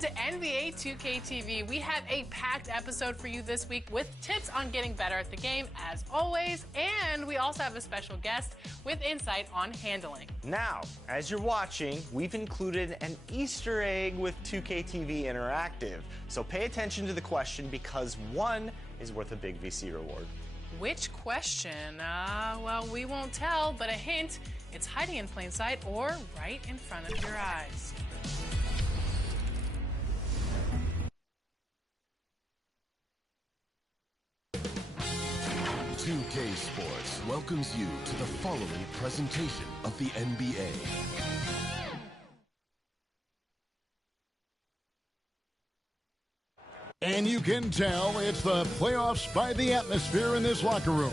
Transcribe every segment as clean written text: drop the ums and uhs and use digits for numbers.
to NBA 2K TV. We have a packed episode for you this week with tips on getting better at the game, as always, and we also have a special guest with insight on handling. Now, as you're watching, we've included an Easter egg with 2K TV Interactive. So pay attention to the question because one is worth a big VC reward. Which question? Well, we won't tell, but a hint, it's hiding in plain sight or right in front of your eyes. "2K Sports welcomes you to the following presentation of the NBA. And you can tell it's the playoffs by the atmosphere in this locker room.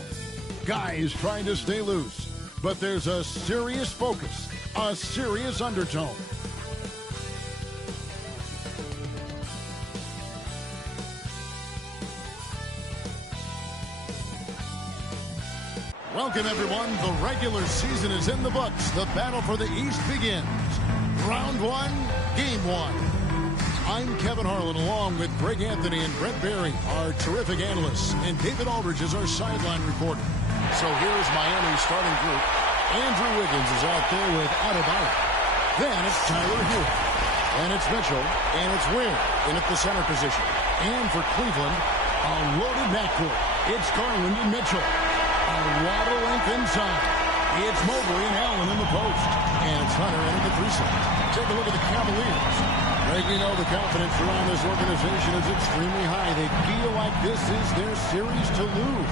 Guys trying to stay loose, but there's a serious focus, a serious undertone. Welcome, everyone. The regular season is in the books. The battle for the East begins. Round one, game one. I'm Kevin Harlan, along with Greg Anthony and Brent Berry, our terrific analysts, and David Aldridge is our sideline reporter. So here's Miami's starting group. Andrew Wiggins is out there with Adebayo. Then it's Tyler Hero. And it's Mitchell. And it's Ware in at the center position. And for Cleveland, a loaded backcourt. It's Garland and Mitchell. A lot of length inside. It's Mobley and Allen in the post. And it's Hunter in at the threesome. Take a look at the Cavaliers. Right, we know the confidence around this organization is extremely high. They feel like this is their series to lose.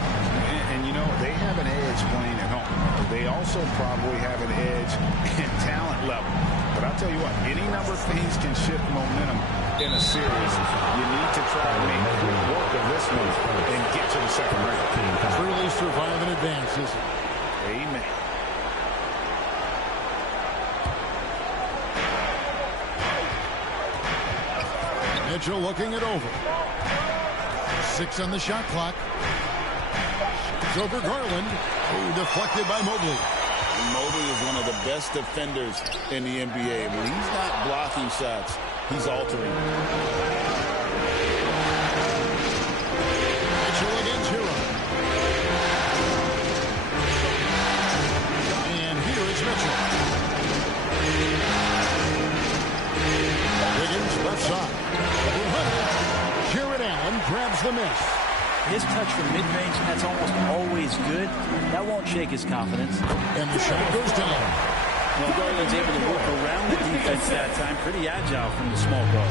And you know, they have an edge playing at home. They also probably have an edge in talent level. But I'll tell you what, any number of things can shift momentum in a series. You need to try to make quick work of this one and get to the second round. Truly survive and advance, isn't it? Amen. Mitchell looking it over. 6 on the shot clock. It's over Garland. Oh, deflected by Mobley. Mobley is one of the best defenders in the NBA. When he's not blocking shots, he's altering. Mitchell against Hero. And here is Mitchell. Wiggins left side. Jared Allen grabs the miss. His touch from mid-range, that's almost always good. That won't shake his confidence. And the shot goes down. Well, Garland's able to work around the defense that time. Pretty agile from the small guard.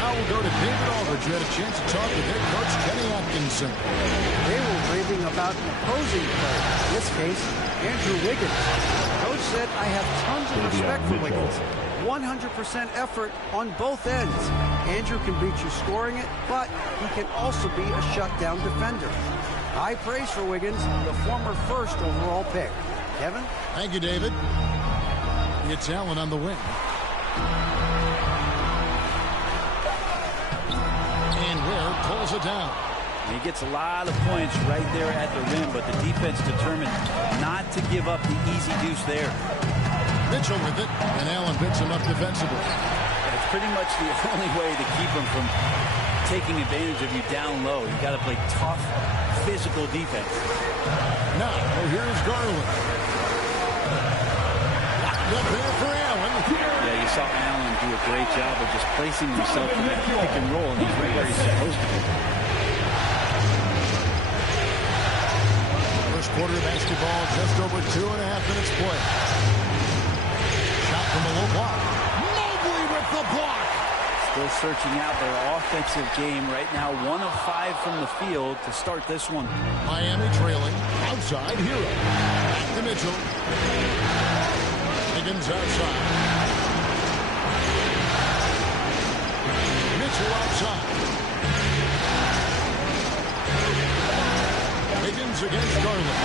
Now we'll go to David Aldridge, who had a chance to talk with head coach Kenny Atkinson. They were raving about an opposing player. In this case, Andrew Wiggins. Coach said, I have tons of respect for Wiggins. 100% effort on both ends. Andrew can beat you scoring it, but he can also be a shutdown defender. High praise for Wiggins, the former first overall pick. Kevin? Thank you, David. It's Allen on the wing. And Ware pulls it down. He gets a lot of points right there at the rim, but the defense determined not to give up the easy deuce there. Mitchell with it, and Allen picks him up defensively. It's pretty much the only way to keep him from taking advantage of you down low. You got to play tough, physical defense. Now, here's Garland. Up there for Allen. Yeah, you saw Allen do a great job of just placing himself in that pick and roll, and he's right where he's supposed to be. First quarter of basketball, just over 2.5 minutes played. Shot from a low block. Mobley with the block. Still searching out their offensive game right now. 1 of 5 from the field to start this one. Miami trailing. Outside, Hero. Back to Mitchell. Wiggins outside. Mitchell outside. Wiggins against Garland.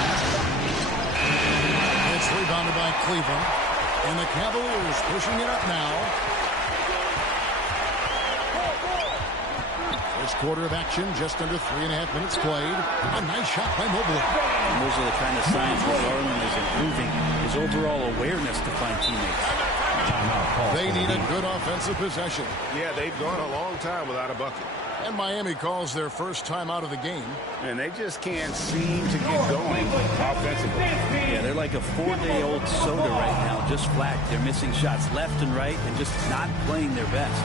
It's rebounded by Cleveland. And the Cavaliers pushing it up now. First quarter of action, just under 3.5 minutes played. A nice shot by Mobley. And those are the kind of signs where Garland is improving his overall awareness to find teammates. They need a good offensive possession. Yeah, they've gone a long time without a bucket. And Miami calls their first time out of the game. And they just can't seem to get going offensively. Yeah, they're like a 4-day-old soda right now, just flat. They're missing shots left and right and just not playing their best.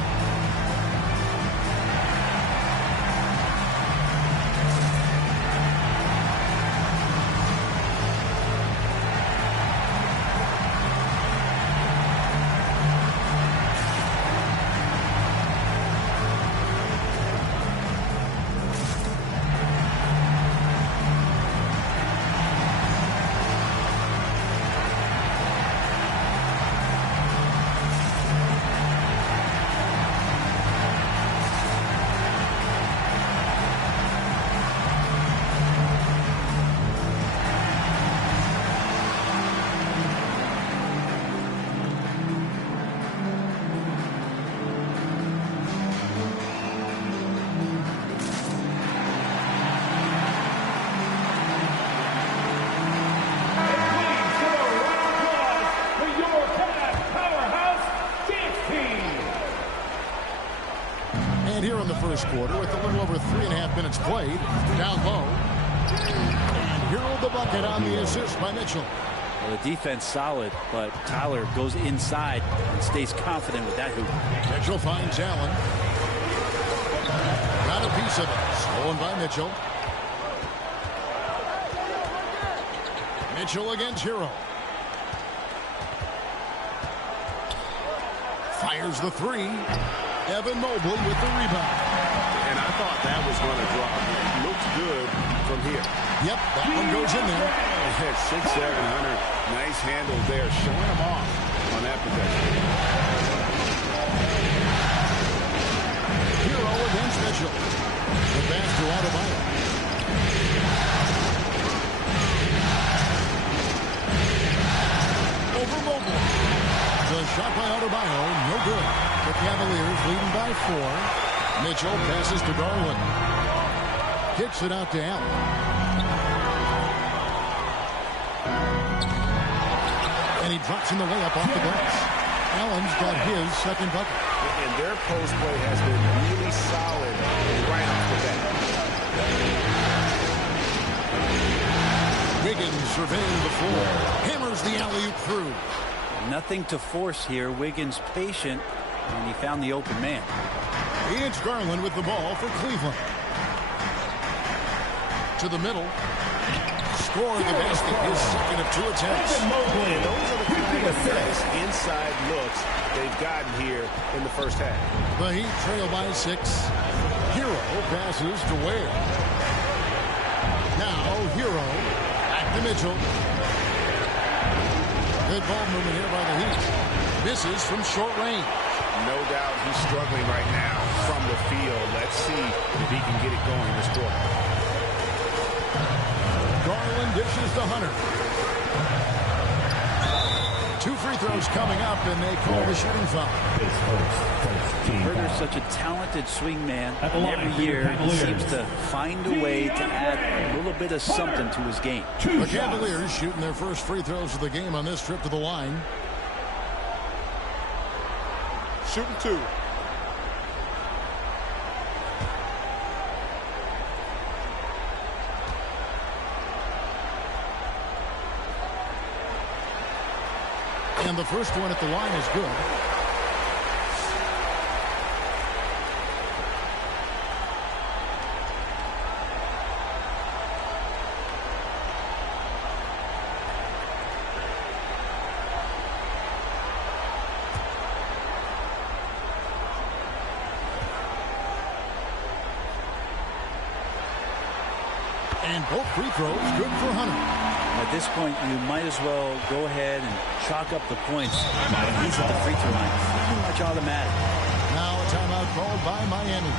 First quarter with a little over 3.5 minutes played. Down low. And Hero the bucket on the assist by Mitchell. Well, the defense solid, but Tyler goes inside and stays confident with that hoop. Mitchell finds Allen. Got a piece of it. Stolen by Mitchell. Mitchell against Hero. Fires the three. Evan Mobley with the rebound. And I thought that was going to drop. It looks good from here. Yep, that one goes in there. 6-700. Nice handle there. Showing him off on that possession. Hero against Mitchell. The pass to Adebayo. Over Mobley. The shot by Adebayo, no good. The Cavaliers leading by 4. Mitchell passes to Garland. Kicks it out to Allen. And he drops in the layup off the glass. Allen's got his second bucket. And their post play has been really solid right off the bat. Wiggins surveying the floor. Hammers the alley-oop through. Nothing to force here. Wiggins patient, and he found the open man. It's Garland with the ball for Cleveland. To the middle. Score the basket. His second of 2 attempts. And those are the kind of nice inside looks they've gotten here in the first half. The Heat trail by 6. Hero passes to Ware. Now Hero back to Mitchell. Good ball movement here by the Heat. Misses from short range. No doubt he's struggling right now from the field. Let's see if he can get it going this quarter. Garland dishes to Hunter. 2 free throws coming up, and they call the shooting foul. Herter's such a talented swing man, and every year he seems to find a way to add a little bit of something to his game. The Cavaliers shooting their first free throws of the game on this trip to the line. Shooting 2. And the first one at the line is good. And both free throws good for Hunter. At this point, you might as well go ahead and chalk up the points. He's at the free throw line. Pretty much automatic. Now a timeout called by Miami.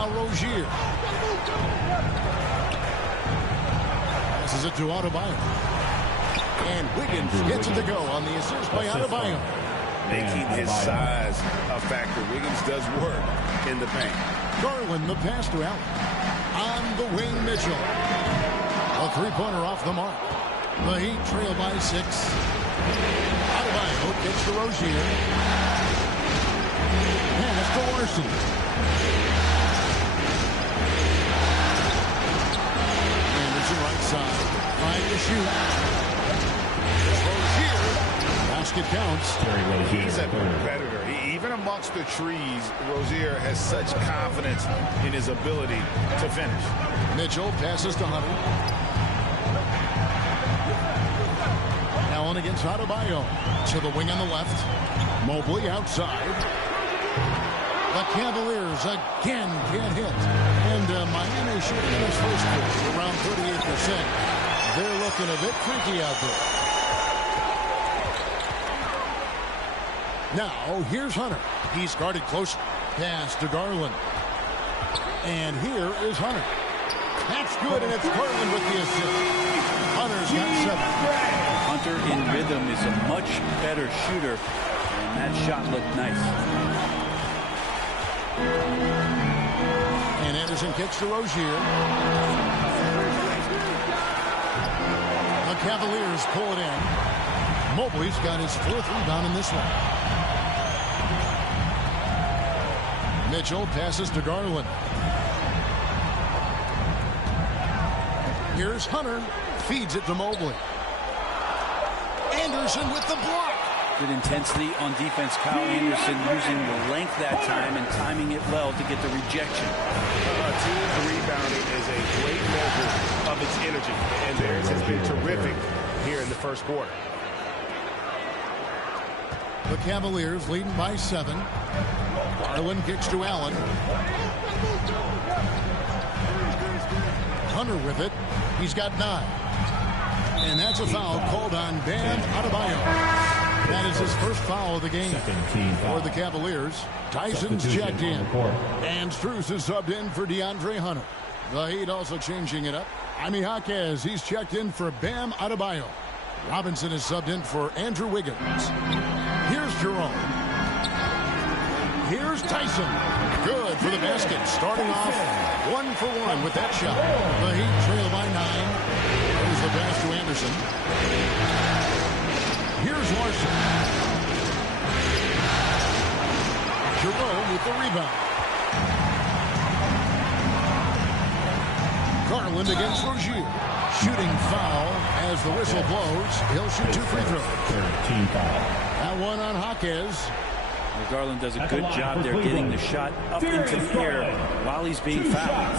Now Rozier. Passes it to Adebayo. And Wiggins gets it to go on the assist by Adebayo. Making his size a factor. Wiggins does work in the paint. Garland, the pass to Allen. On the wing, Mitchell. A three-pointer off the mark. The Heat trail by 6. Adebayo gets to Rozier. Pass to Larson. Anderson right side. Trying to shoot. Rozier. Basket counts. He's a competitor. Even amongst the trees, Rozier has such confidence in his ability to finish. Mitchell passes to Hunter. Allen against Adebayo. To the wing on the left. Mobley outside. The Cavaliers again can't hit. And Miami shooting in his first quarter around 38%. They're looking a bit freaky out there. Now, here's Hunter. He's guarded close. Pass to Garland. And here is Hunter. That's good, and it's Garland with the assist. Hunter's got 7. Hunter in rhythm is a much better shooter, and that shot looked nice. And Anderson kicks to Rozier. The Cavaliers pull it in. Mobley's got his 4th rebound in this one. Mitchell passes to Garland. Here's Hunter. Feeds it to Mobley. Anderson with the block. Good intensity on defense. Kyle Anderson using the length that time and timing it well to get the rejection. Team's rebounding is a great measure of its energy, and theirs has been terrific here in the first quarter. The Cavaliers leading by 7. Garland kicks to Allen. Hunter with it. He's got 9. And that's a foul called on Bam Adebayo. That is his first foul of the game for the Cavaliers. Tyson's checked in. And Strus is subbed in for DeAndre Hunter. The Heat also changing it up. Jaime Jaquez, he's checked in for Bam Adebayo. Robinson is subbed in for Andrew Wiggins. Here's Jerome. Here's Tyson. Good for the basket. Starting off 1 for 1 with that shot. The Heat trail by 9. There's the pass to Anderson. Here's Larson. Jerome with the rebound. Garland against Rozier. Shooting foul as the whistle blows. He'll shoot 2 free throws. Team foul. That one on Jaquez. Well, Garland does a good job there getting the shot up into the air while he's being fouled.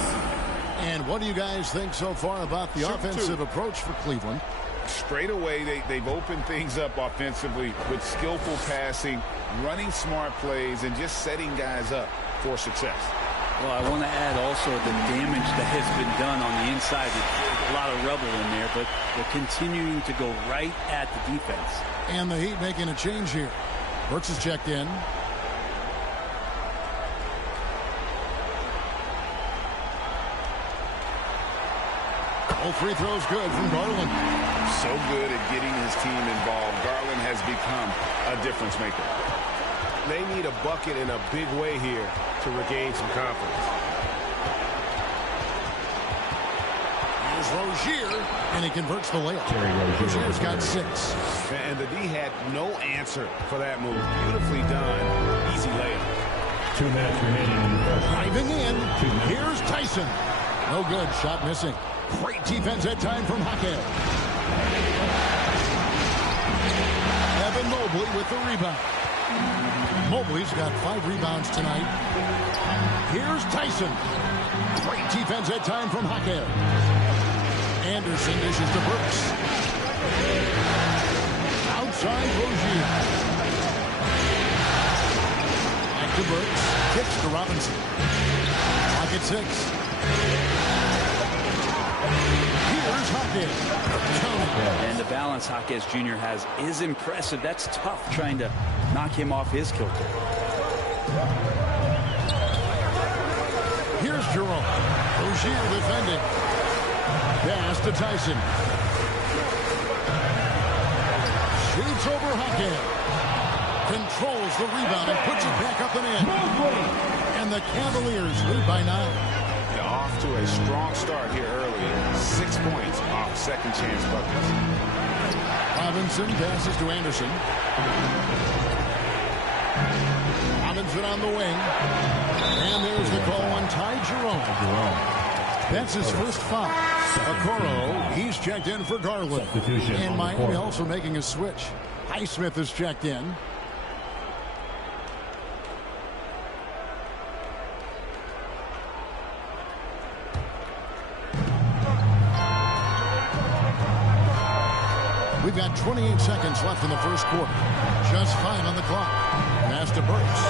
And what do you guys think so far about the offensive approach for Cleveland? Straight away, they've opened things up offensively with skillful passing, running smart plays, and just setting guys up for success. Well, I want to add also the damage that has been done on the inside. There's a lot of rubble in there, but they're continuing to go right at the defense. And the Heat making a change here. Brooks is checked in. All free throws good from Garland. So good at getting his team involved. Garland has become a difference maker. They need a bucket in a big way here to regain some confidence. Here's Rozier, and he converts the layup. Rozier's got 6. And the D had no answer for that move. Beautifully done. Easy layup. 2 minutes remaining in the first. Driving in. Here's Tyson. No good. Shot missing. Great defense that time from Jaquez. Evan Mobley with the rebound. Mobley's got 5 rebounds tonight. Here's Tyson. Great defense that time from Jaquez. Anderson dishes to Brooks. Outside Rozier. Back to Brooks. Kicks to Robinson. Clock at 6. Here's Jaquez. And the balance Jaquez Jr. has is impressive. That's tough trying to knock him off his kilter. Here's Jerome. Rozier defending. Pass to Tyson. Shoots over Hackett. Controls the rebound and puts it back up and in. And the Cavaliers lead by 9. Off to a strong start here early. 6 points off second chance buckets. Robinson passes to Anderson. Robinson on the wing. And there's the call on Ty Jerome. That's his first foul. Okoro, he's checked in for Garland. And Miami also making a switch. Highsmith is checked in. We've got 28 seconds left in the first quarter. Just 5 on the clock. Pass to Burks.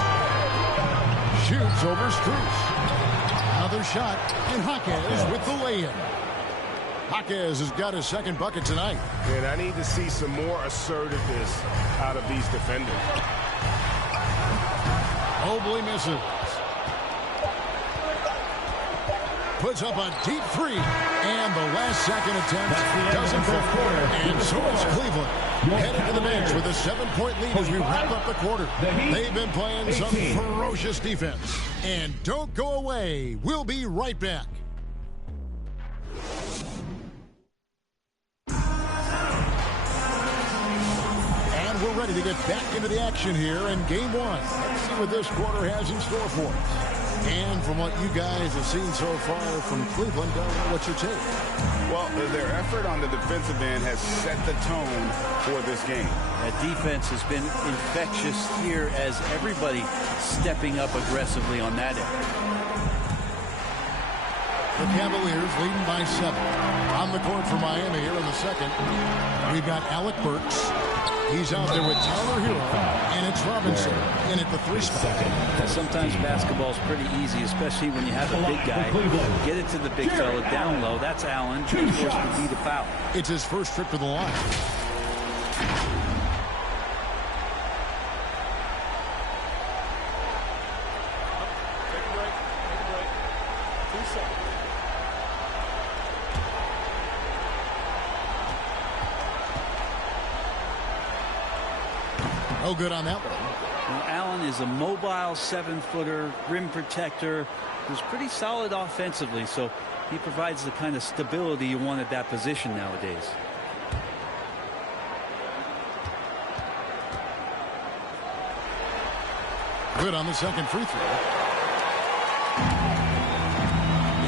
Shoots over Strus. Another shot. And Jaquez with the lay-in. Jaquez has got his second bucket tonight. And I need to see some more assertiveness out of these defenders. Mobley misses. Puts up a deep three. And the last second attempt doesn't go. And so it's Cleveland. Headed to the bench with a 7-point lead as we wrap up the quarter. They've been playing some ferocious defense. And don't go away. We'll be right back. And we're ready to get back into the action here in game 1. Let's see what this quarter has in store for us. And from what you guys have seen so far from Cleveland, what's your take? Well, their effort on the defensive end has set the tone for this game. That defense has been infectious here as everybody stepping up aggressively on that end. The Cavaliers leading by 7. On the court for Miami here in the second. We've got Alec Burks. He's out there with Tyler Hero, and it's Robinson in at the 3 spot. Sometimes basketball's pretty easy, especially when you have a big guy. Get it to the big fella down low. That's Allen. He's forced to beat a foul. It's his first trip to the line. Take a break. 2 seconds. No good on that one. Well, Allen is a mobile 7-footer, rim protector, who's pretty solid offensively, so he provides the kind of stability you want at that position nowadays. Good on the second free throw.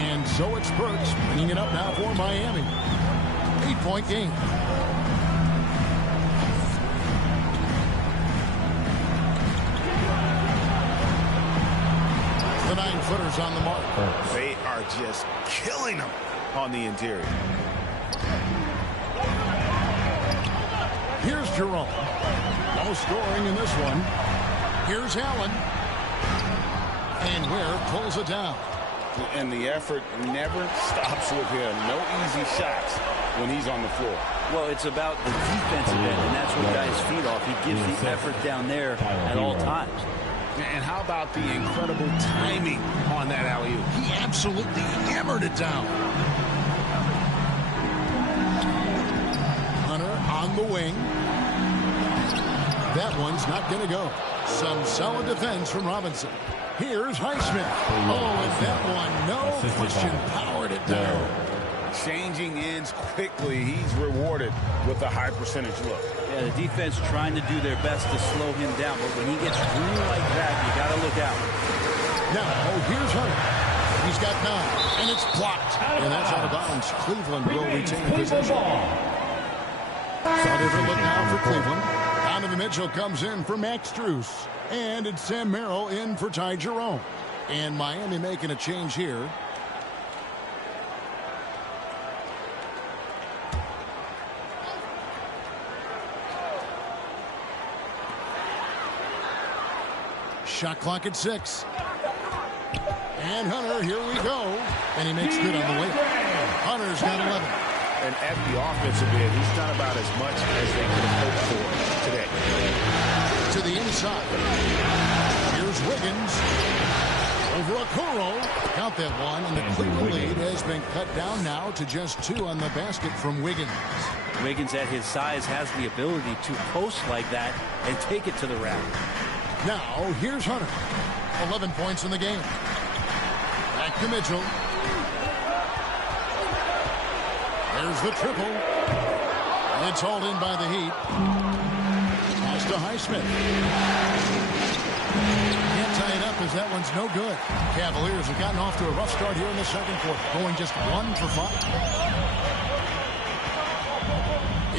And so it's Burks bringing it up now for Miami. 8-point game. The 9-footers on the mark. They are just killing them on the interior. Here's Jerome. No scoring in this one. Here's Allen. And Ware pulls it down. And the effort never stops with him. No easy shots when he's on the floor. Well, it's about the defensive end, and that's what guys feed off. He gives the effort down there at all times. And how about the incredible timing on that alley-oop? He absolutely hammered it down. Hunter on the wing. That one's not going to go. Some solid defense from Robinson. Here's Highsmith. Oh, and that one, no question, powered it down. Changing ends quickly. He's rewarded with a high percentage look. Yeah, the defense trying to do their best to slow him down, but when he gets room like that, you got to look out. Now, here's Hunter. He's got 9, and it's blocked. And that's out of bounds. Cleveland will retain possession. So different look now for Cleveland. Donovan Mitchell comes in for Max Strus. And it's Sam Merrill in for Ty Jerome. And Miami making a change here. Shot clock at 6. And Hunter, here we go. And he makes good on the way. Hunter's got 11. And at the offensive end, he's done about as much as they could have hoped for today. To the inside. Here's Wiggins. over Okoro. Count that one, and the Cleveland lead has been cut down now to just 2 on the basket from Wiggins. Wiggins at his size has the ability to post like that and take it to the rack. Now, here's Hunter. 11 points in the game. Back to Mitchell. There's the triple. It's hauled in by the Heat. Pass to Highsmith. Can't tie it up as that one's no good. Cavaliers have gotten off to a rough start here in the second quarter, going just 1 for 5.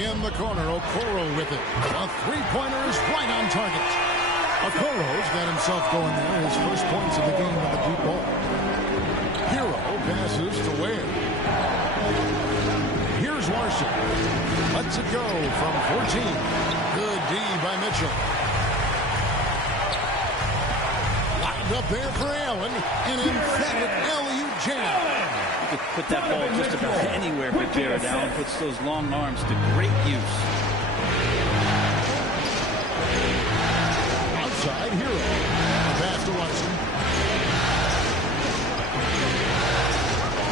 In the corner, Okoro with it. A three-pointer is right on target. Okoro's got himself going there. His first points of the game with the deep ball. Hero passes to Ware. Here's Larson. Lets it go from 14. Good D by Mitchell. Lined up there for Allen. An emphatic LU jam. You could put that ball just about anywhere for Jared Allen. Puts those long arms to great use. Outside, Hero. Pass to Larson.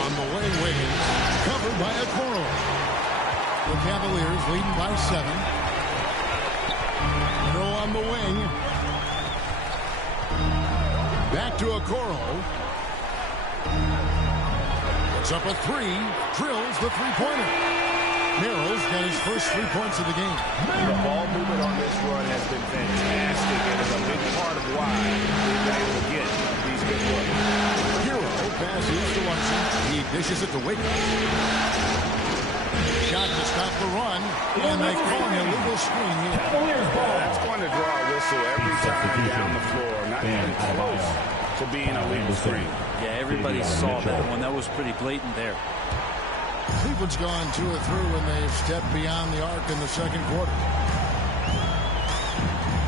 On the way, Wiggins. Covered by Okoro. The Cavaliers leading by 7. Hero on the wing. Back to Okoro. Puts up a 3. Drills the three-pointer. Merrill's got his first 3 points of the game. The ball movement on this run has been fantastic, and is a big part of why they've been able to get these good looks. Hero passes to Larson. He dishes it to Wiggins. Shot to stop the run, and they call an illegal screen here. That's going to draw a whistle every time down the floor. Not even close to being a legal screen. Yeah, everybody saw that one. That was pretty blatant there. Cleveland's gone 2 or through when they've stepped beyond the arc in the second quarter.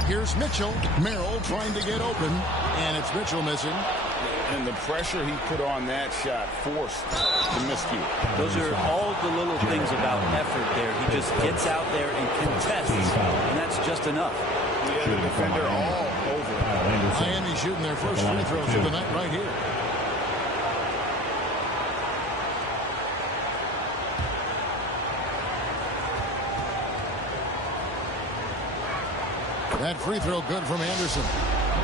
Here's Mitchell. Merrill trying to get open, and it's Mitchell missing. And the pressure he put on that shot forced the miscue. Those are all the little things about effort there. He just gets out there and contests, and that's just enough. Yeah, the defender all over. Miami shooting their first free throws of the night right here. That free throw good from Anderson.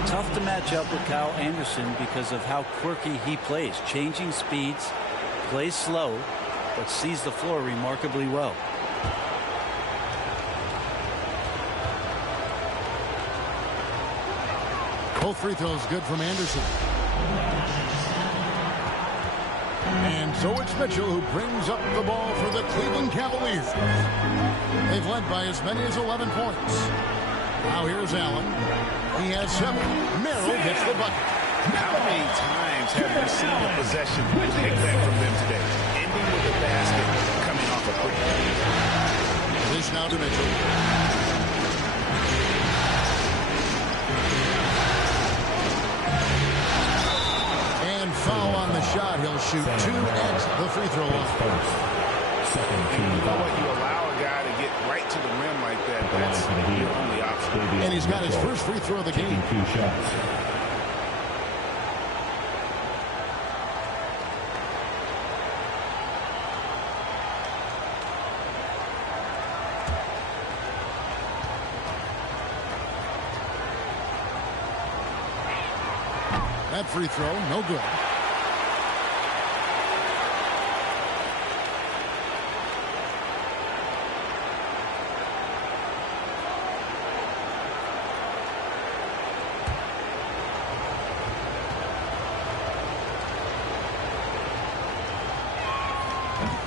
Tough to match up with Kyle Anderson because of how quirky he plays. Changing speeds, plays slow, but sees the floor remarkably well. Both free throws good from Anderson. And so it's Mitchell who brings up the ball for the Cleveland Cavaliers. They've led by as many as 11 points. Now here's Allen. He has 7. Merrill gets the bucket. How many times have we seen a possession take that from them today? Ending with the basket coming off a quick. Dish now to Mitchell. And foul on the shot. He'll shoot 2 at the free throw line. You know what? You allow a guy to get right to the rim like that. That's the only option. And he's got his first free throw of the game. 2 shots. That free throw, no good.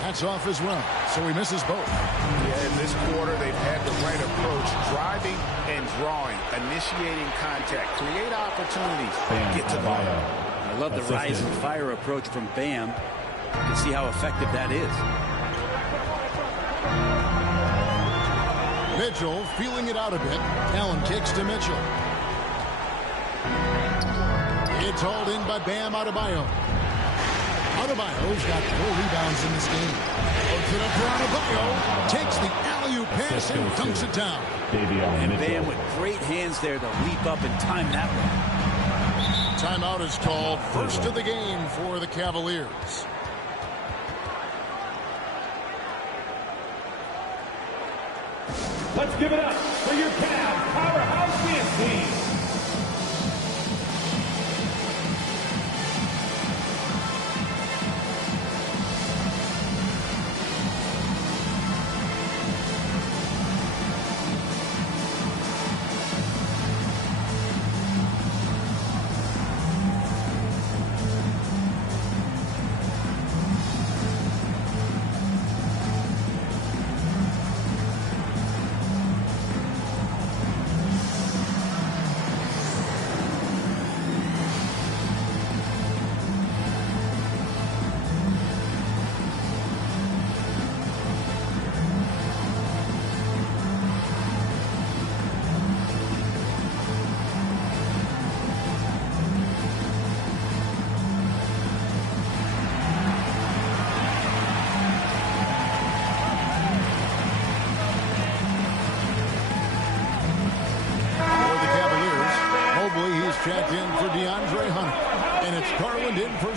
That's off as well, so he misses both. Yeah, in this quarter, they've had the right approach, driving and drawing, initiating contact, create opportunities, get to the line. I love the rise and fire approach from Bam. You can see how effective that is. Mitchell feeling it out a bit. Allen kicks to Mitchell. It's hauled in by Bam Adebayo. Adebayo's got 4 rebounds in this game. Puts it up for Adebayo. Takes the alley-oop pass and dunks it down. And Bam with great hands there to leap up and time that one. Timeout is called. First of the game for the Cavaliers. Let's give it up for your Cavs powerhouse dance team.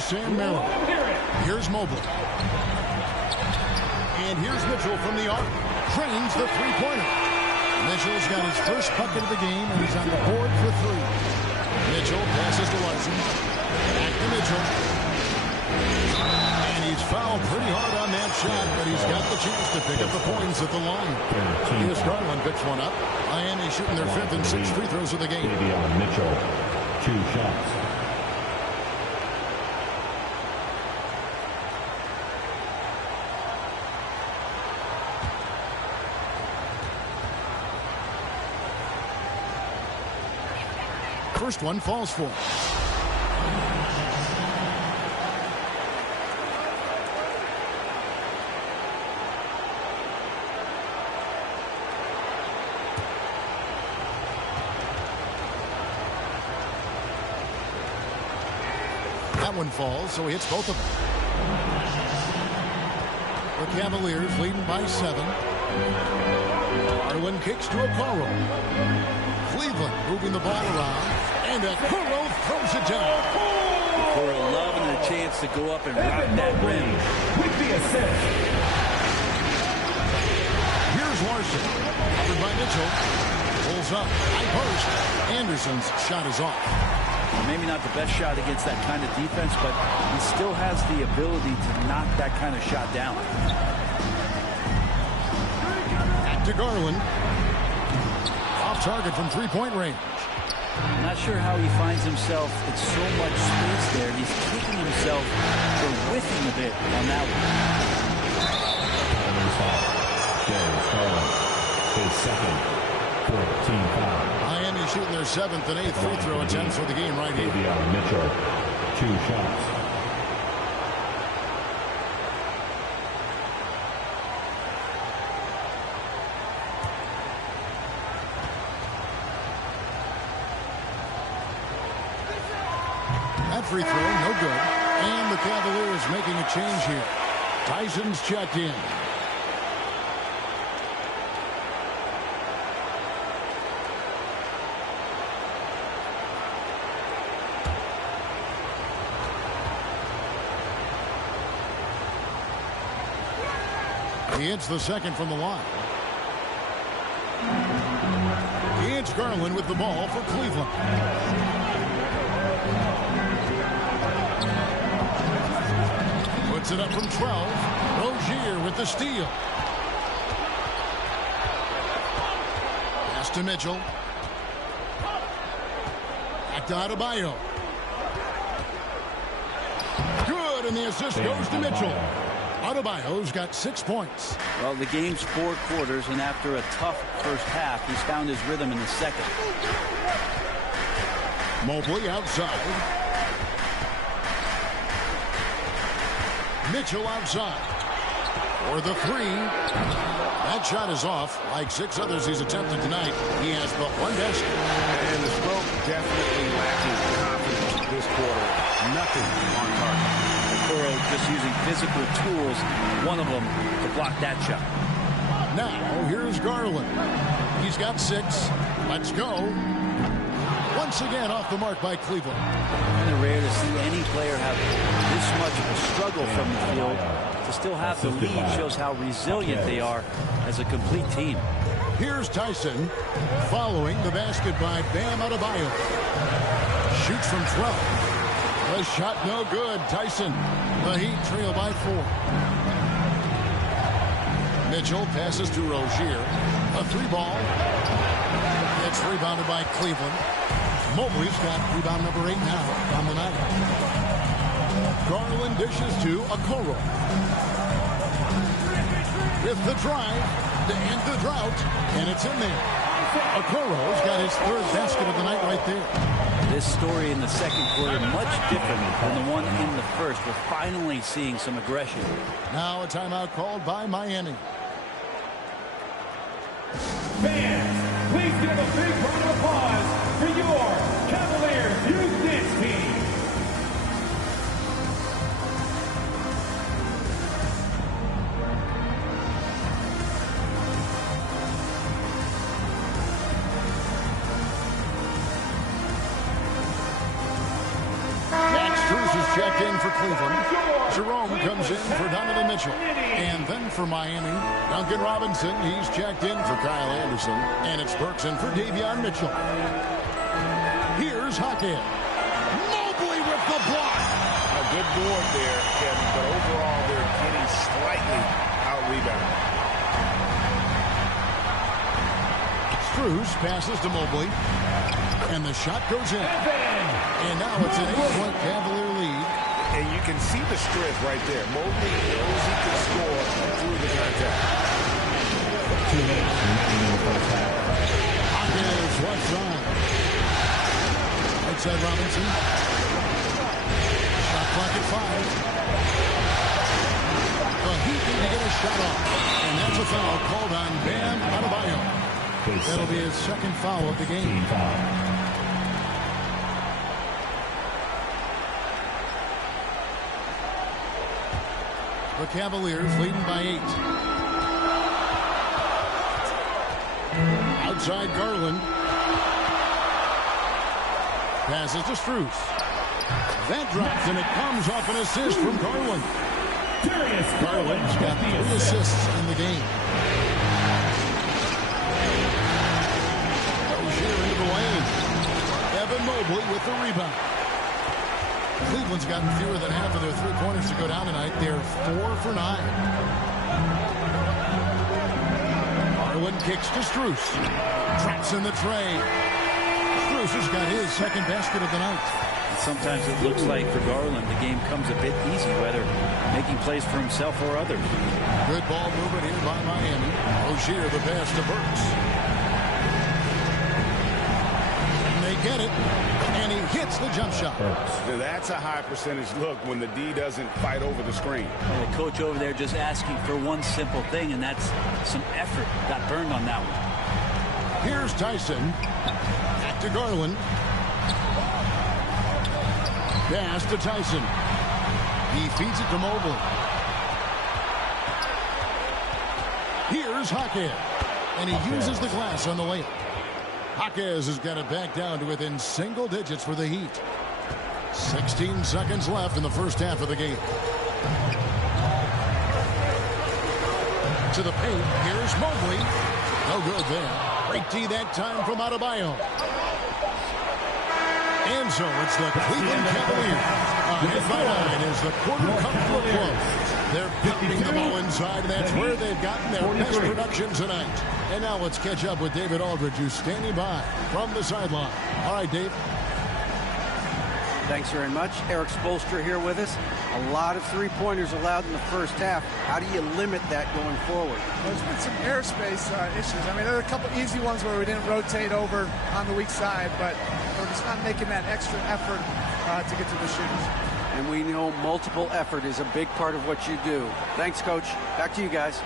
Sam Merrill. Here's Mobley. And here's Mitchell from the arc. Trains the three-pointer. Mitchell's got his first bucket of the game, and he's on the board for three. Mitchell passes to Larson. Back to Mitchell. And he's fouled pretty hard on that shot, but he's got the chance to pick up the points at the line. Here's Garland picks one up. Miami shooting their fifth and sixth free throws of the game. Mitchell, 2 shots. First one falls for him. That one falls, so he hits both of them. The Cavaliers leading by 7. Garland kicks to Okoro. Cleveland moving the ball around. And Okoro throws it down. Okoro loving the chance to go up and rock that rim. With the assist. Here's Larson. Covered by Mitchell. Pulls up. High post. Anderson's shot is off. Well, maybe not the best shot against that kind of defense, but he still has the ability to knock that kind of shot down. Back to Garland. Off target from three-point range. I'm not sure how he finds himself in so much space there. He's kicking himself for whiffing a bit on that one. James Garland, his second 14 foul. Miami shooting their 7th and 8th free throw attempts for the game right here. Mitchell, 2 shots. That free throw, no good. And the Cavaliers making a change here. Tyson's checked in. He hits the second from the line. It's Garland with the ball for Cleveland. Puts it up from 12. Rozier with the steal. Pass to Mitchell. Back to Adebayo. Good, and the assist goes to Mitchell. Adebayo's got 6 points. Well, the game's 4 quarters, and after a tough first half, he's found his rhythm in the second. Mobley outside. Mitchell outside. For the 3. That shot is off. Like 6 others he's attempted tonight, he has but 1 basket. And the stroke definitely lacking confidence this quarter. Nothing on target. Okoro just using physical tools, one of them to block that shot. Now, here's Garland. He's got 6. Let's go. 1 once again off the mark by Cleveland. Kind of rare to see any player have this much of a struggle from the field. To still have the lead shows how resilient they are as a complete team. Here's Tyson following the basket by Bam Adebayo. Shoots from 12. The shot no good. Tyson. The Heat trail by 4. Mitchell passes to Rozier. A 3-ball. It's rebounded by Cleveland. Mobley's got rebound number 8 now on the night. Garland dishes to Okoro. With the drive to end the drought, and it's in there. Okoro's got his 3rd basket of the night right there. This story in the second quarter much different than the one in the first. We're finally seeing some aggression. Now a timeout called by Miami. Fans, please give a big round of applause for your Cavaliers Youth Dance Team. Checked in for Cleveland. Jerome comes in for Donovan Mitchell. And then for Miami, Duncan Robinson. He's checked in for Kyle Anderson. And it's Burks in for Davion Mitchell. Here's Hackett. Mobley with the block. A good board there, Kevin, but overall they're getting slightly out-rebounded. Strus passes to Mobley. And the shot goes in. And now it's an 8-point Cavalier lead. And you can see the strength right there. Mobley knows he can score through the contact. 2 minutes remaining in the first half. Hawkins one side. Outside Robinson. Shot clock at 5. The Heat need to get a shot off. And that's a foul called on Bam Adebayo. That'll be his 2nd foul of the game. The Cavaliers leading by 8. Outside Garland. Passes to Strus. That drops, and it comes off an assist from Garland. Garland's got 3 assists in the game. Rozier into the lane. Evan Mobley with the rebound. Cleveland's gotten fewer than half of their 3-pointers to go down tonight. They're 4 for 9. Garland kicks to Strus. Traps in the tray. Strus has got his 2nd basket of the night. And sometimes it looks like for Garland the game comes a bit easy, whether making plays for himself or others. Good ball movement here by Miami. Rozier the pass to Burks. And they get it. And he hits the jump shot. Now that's a high percentage look when the D doesn't fight over the screen. And the coach over there just asking for one simple thing, and that's some effort. Got burned on that one. Here's Tyson. Back to Garland. Pass to Tyson. He feeds it to Mobley. Here's Hackett. And he uses the glass on the layup. Jaquez has got it back down to within single digits for the Heat. 16 seconds left in the first half of the game. To the paint. Here's Mobley. No good there. Great D that time from Adebayo. And so it's the Cleveland Cavaliers. Ahead by 9 as the quarter comes to a close. They're pounding the ball inside, and that's where they've gotten their best production tonight. And now let's catch up with David Aldridge, who's standing by from the sideline. All right, Dave. Thanks very much. Eric Spoelstra here with us. A lot of 3-pointers allowed in the first half. How do you limit that going forward? Well, there's been some airspace issues. I mean, there are a couple easy ones where we didn't rotate over on the weak side, but we're just not making that extra effort to get to the shooters. And we know multiple effort is a big part of what you do. Thanks, Coach. Back to you guys.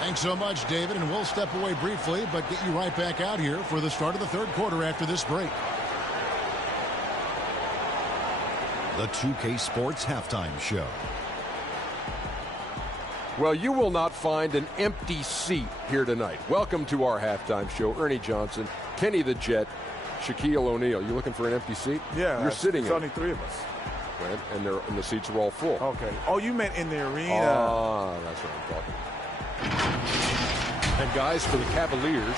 Thanks so much, David, and we'll step away briefly, but get you right back out here for the start of the 3rd quarter after this break. The 2K Sports Halftime Show. Well, you will not find an empty seat here tonight. Welcome to our halftime show. Ernie Johnson, Kenny the Jet, Shaquille O'Neal. You looking for an empty seat? Yeah. You're sitting in in it. Only 3 of us. Right? And the seats are all full. Okay. Oh, you meant in the arena. That's what I'm talking. And guys, for the Cavaliers,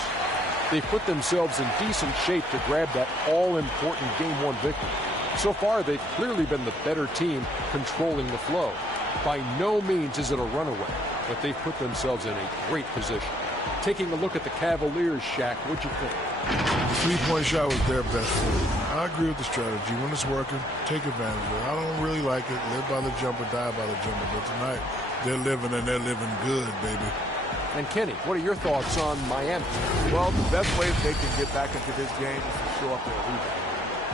they've put themselves in decent shape to grab that all-important Game 1 victory. So far, they've clearly been the better team controlling the flow. By no means is it a runaway, but they've put themselves in a great position. Taking a look at the Cavaliers, Shaq, what'd you think? The three-point shot was their best move. I agree with the strategy. When it's working, take advantage of it. I don't really like it. Live by the jumper, die by the jumper. But tonight, they're living, and they're living good, baby. And Kenny, what are your thoughts on Miami? Well, the best way they can get back into this game is to show up their rebound.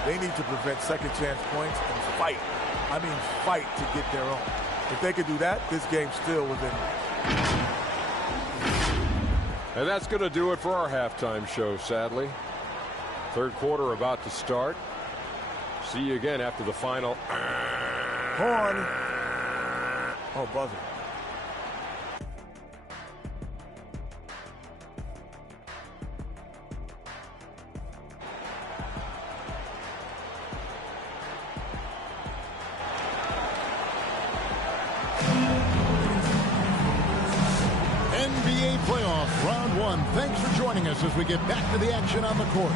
They need to prevent second-chance points and fight. I mean, fight to get their own. If they could do that, this game's still within. And that's going to do it for our halftime show, sadly. Third quarter about to start. See you again after the final. Horn. Oh, buzzer. NBA playoff round 1. Thanks for joining us as we get back to the action on the court.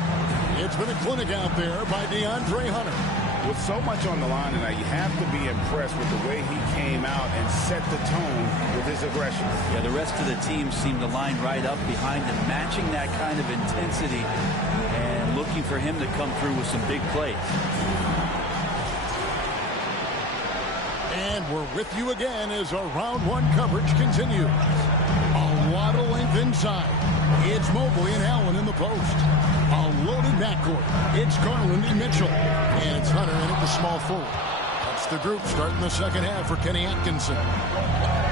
It's been a clinic out there by DeAndre Hunter. With so much on the line tonight, you have to be impressed with the way he came out and set the tone with his aggression. Yeah, the rest of the team seemed to line right up behind him, matching that kind of intensity and looking for him to come through with some big plays. And we're with you again as our round 1 coverage continues. A lot of length inside. It's Mobley and Allen in the post. A loaded backcourt. It's Garland and Mitchell. And it's Hunter in at the small forward. That's the group starting the second half for Kenny Atkinson.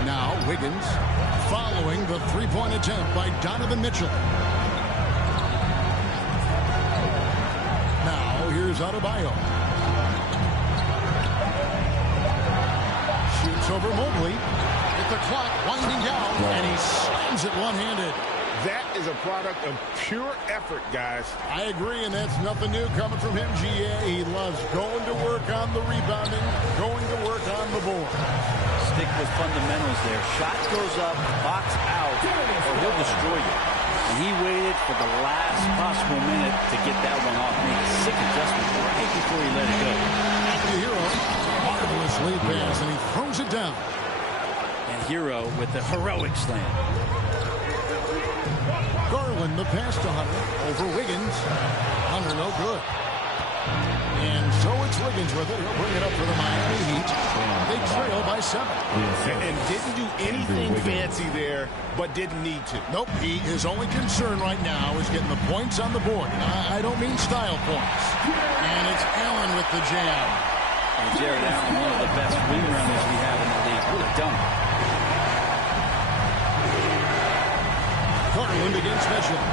Now Wiggins following the three-point attempt by Donovan Mitchell. Now here's Adebayo. Shoots over Mobley. With the clock winding down, and he slams it one-handed. That is a product of pure effort, guys. I agree, and that's nothing new coming from him, GA. He loves going to work on the rebounding, going to work on the board. Stick with fundamentals there. Shot goes up, box out, or he'll destroy you. And he waited for the last possible minute to get that one off. Made a sick adjustment right before he let it go. The Hero, marvelous lead pass, and he throws it down. And Hero with the heroic slam. Garland, the pass to Hunter, over Wiggins. Hunter, no good. And so it's Wiggins with it. He'll bring it up for the Miami Heat. They trail by 7. And didn't do anything fancy there, but didn't need to. Nope, his only concern right now is getting the points on the board. I don't mean style points. And it's Allen with the jam. And Jared Allen, one of the best rim runners we have in the league. What a dunk. Garland against Mitchell.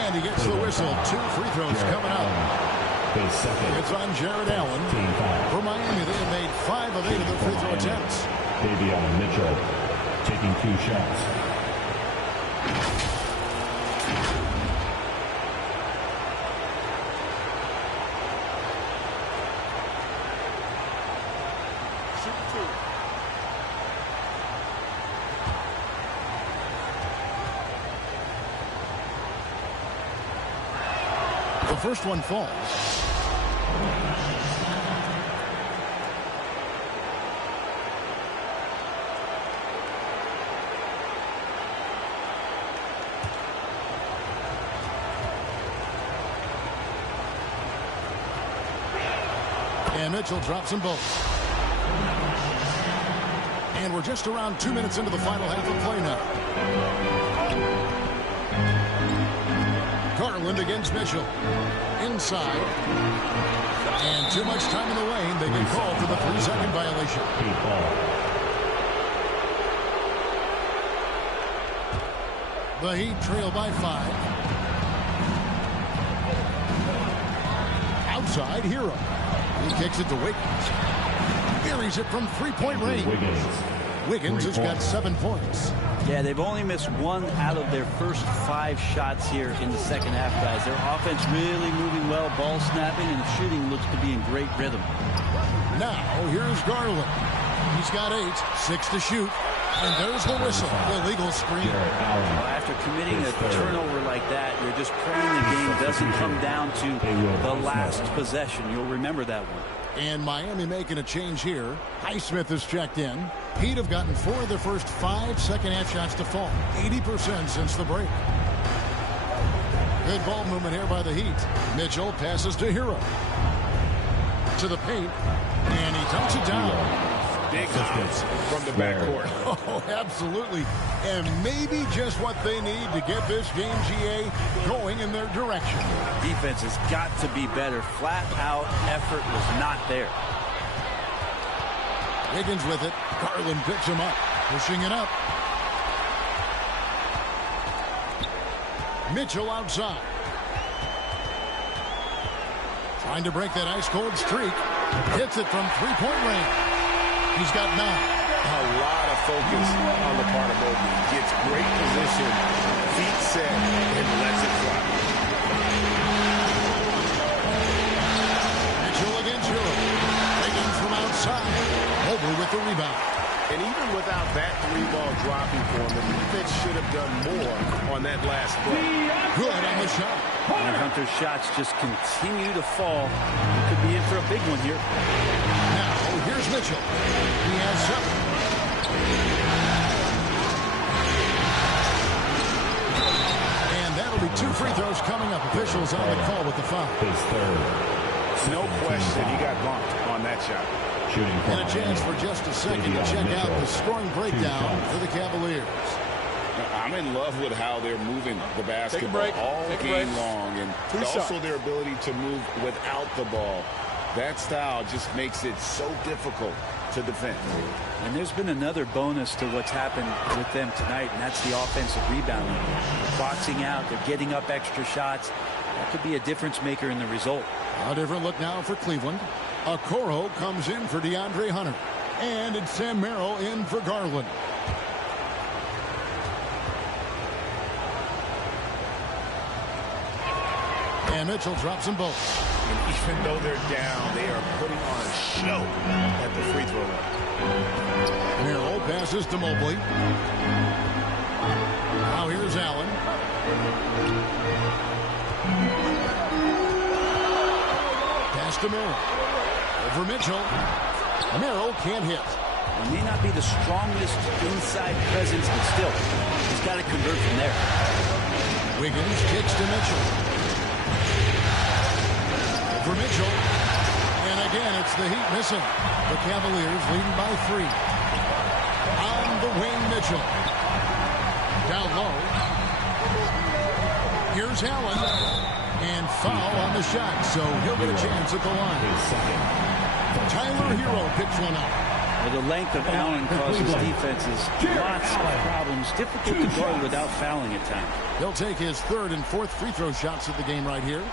And he gets the whistle. 2 free throws coming up. It's on Jared Allen. For Miami, they have made 5 of 8 of their free throw attempts. Davion Mitchell taking 2 shots. The first one falls. And Mitchell drops them both. And we're just around 2 minutes into the final half of play now. Garland against Mitchell. Inside. And too much time in the lane. They get called for the 3-second violation. The Heat trail by 5. Outside, Hero. He kicks it to Wiggins. Buries it from 3-point range. Wiggins has got 7 points. Yeah, they've only missed 1 out of their first 5 shots here in the second half, guys. Their offense really moving well, ball snapping, and the shooting looks to be in great rhythm. Now, here's Garland. He's got 8, 6 to shoot. And there's the whistle, illegal screen. Well, after committing a turnover like that, you're just praying the game doesn't come down to the last possession. You'll remember that one. And Miami making a change here. Highsmith has checked in. Heat have gotten 4 of their first 5 second-half shots to fall. 80% since the break. Good ball movement here by the Heat. Mitchell passes to Hero. To the paint. And he dumps it down. Big hops from the backcourt. Oh, absolutely. And maybe just what they need to get this game, GA, going in their direction. Defense has got to be better. Flat out effort was not there. Wiggins with it. Garland picks him up. Pushing it up. Mitchell outside. Trying to break that ice-cold streak. Hits it from three-point range. He's got 9. A lot of focus on the part of Mobley. Gets great position, feet set, and lets it fly. Mitchell against Hero. Wiggins from outside. Mobley with the rebound. And even without that 3-ball dropping for him, the defense should have done more on that last play. Good on the shot. And Hunter's shots just continue to fall. He could be in for a big one here. Now, here's Mitchell. He has 7. And that'll be 2 free throws coming up. Officials on the call with the foul. His third. No question, he got bumped on that shot. And a chance for just a second to check out the scoring breakdown for the Cavaliers. I'm in love with how they're moving the basketball all game long, and also their ability to move without the ball. That style just makes it so difficult to defend. And there's been another bonus to what's happened with them tonight, and that's the offensive rebounding. They're boxing out, they're getting up extra shots. That could be a difference maker in the result. A different look now for Cleveland. Okoro comes in for DeAndre Hunter. And it's Sam Merrill in for Garland. And Mitchell drops them both. And even though they're down, they are putting on a show at the free throw line. Merrill passes to Mobley. Now here's Allen. Pass to Merrill. Over Mitchell. Merrill can't hit. He may not be the strongest inside presence, but still, he's got to convert from there. Wiggins kicks to Mitchell. Over Mitchell. And again, it's the Heat missing. The Cavaliers leading by 3. On the wing, Mitchell. Down low. Here's Allen. And foul on the shot, so he'll get a chance at the line. Tyler Hero picks one up. Well, the length of Allen causes defenses lots of problems. Difficult to guard without fouling at times. He'll take his 3rd and 4th free throw shots of the game right here.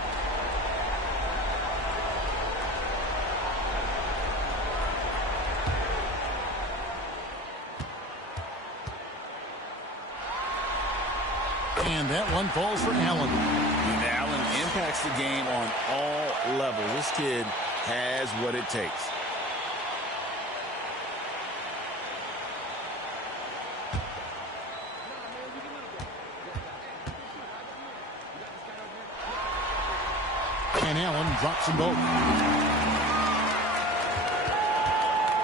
And that one falls for Allen. And Allen impacts the game on all levels. This kid has what it takes. And Allen drops them both.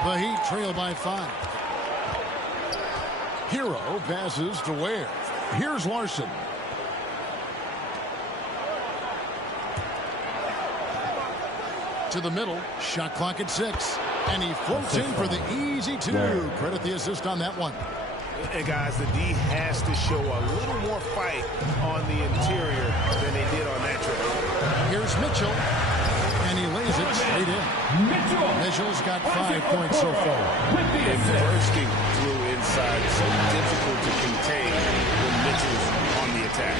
The Heat trail by 5. Hero passes to Ware. Here's Larson. To the middle. Shot clock at 6. And he floats in for the easy 2. Credit the assist on that one. And guys, the D has to show a little more fight on the interior than they did on that trip. Here's Mitchell. And he lays it straight in. Mitchell's got 5 points so far. And bursting through inside. So difficult to contain when Mitchell's on the attack.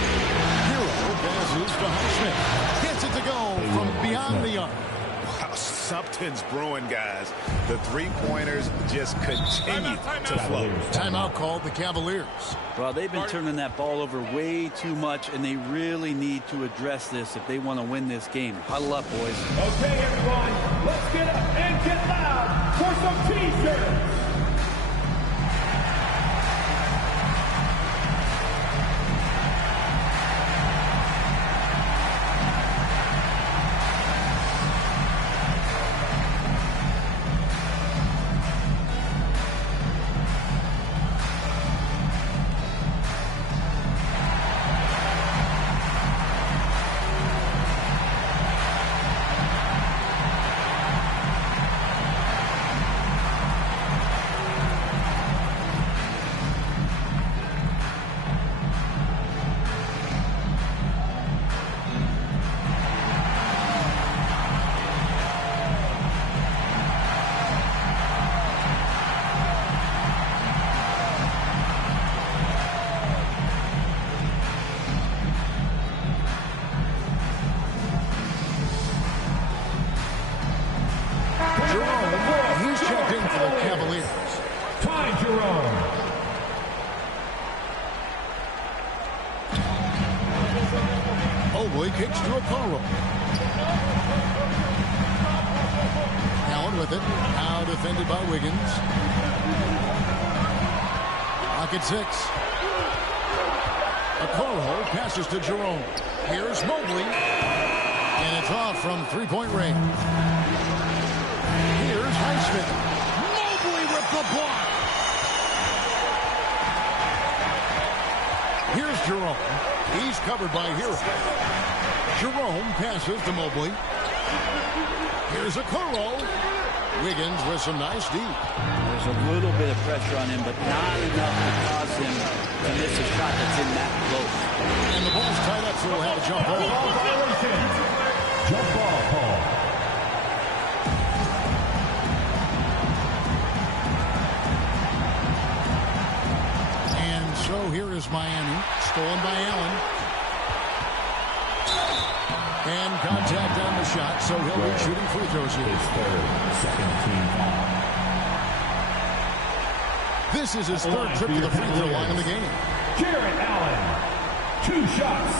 Hero passes to Highsmith. Gets it to go from beyond the arc. Wow, something's brewing, guys. The three-pointers just continue to flow. Timeout called the Cavaliers. Well, they've been turning that ball over way too much, and they really need to address this if they want to win this game. Huddle up, boys. Okay, everyone, let's get up and get loud for some T-shirts. Kicks to a Okoro. Allen with it. Now defended by Wiggins. Pocket 6. Okoro passes to Jerome. Here's Mobley. And it's off from three-point range. Here's Highsmith. Mobley with the block. Here's Jerome. He's covered by Hero. Jerome passes to Mobley. Here's Okoro. Wiggins with some nice D. There's a little bit of pressure on him, but not enough to cause him to miss a shot that's in that close. And the ball's tied up, so we'll have a jump ball. Jump ball call. And so here is Miami. Stolen by Allen. And contact on the shot, so he'll be shooting free throws here. His third, second team foul. This is his third trip to the free throw line in the game. Jarrett Allen, 2 shots.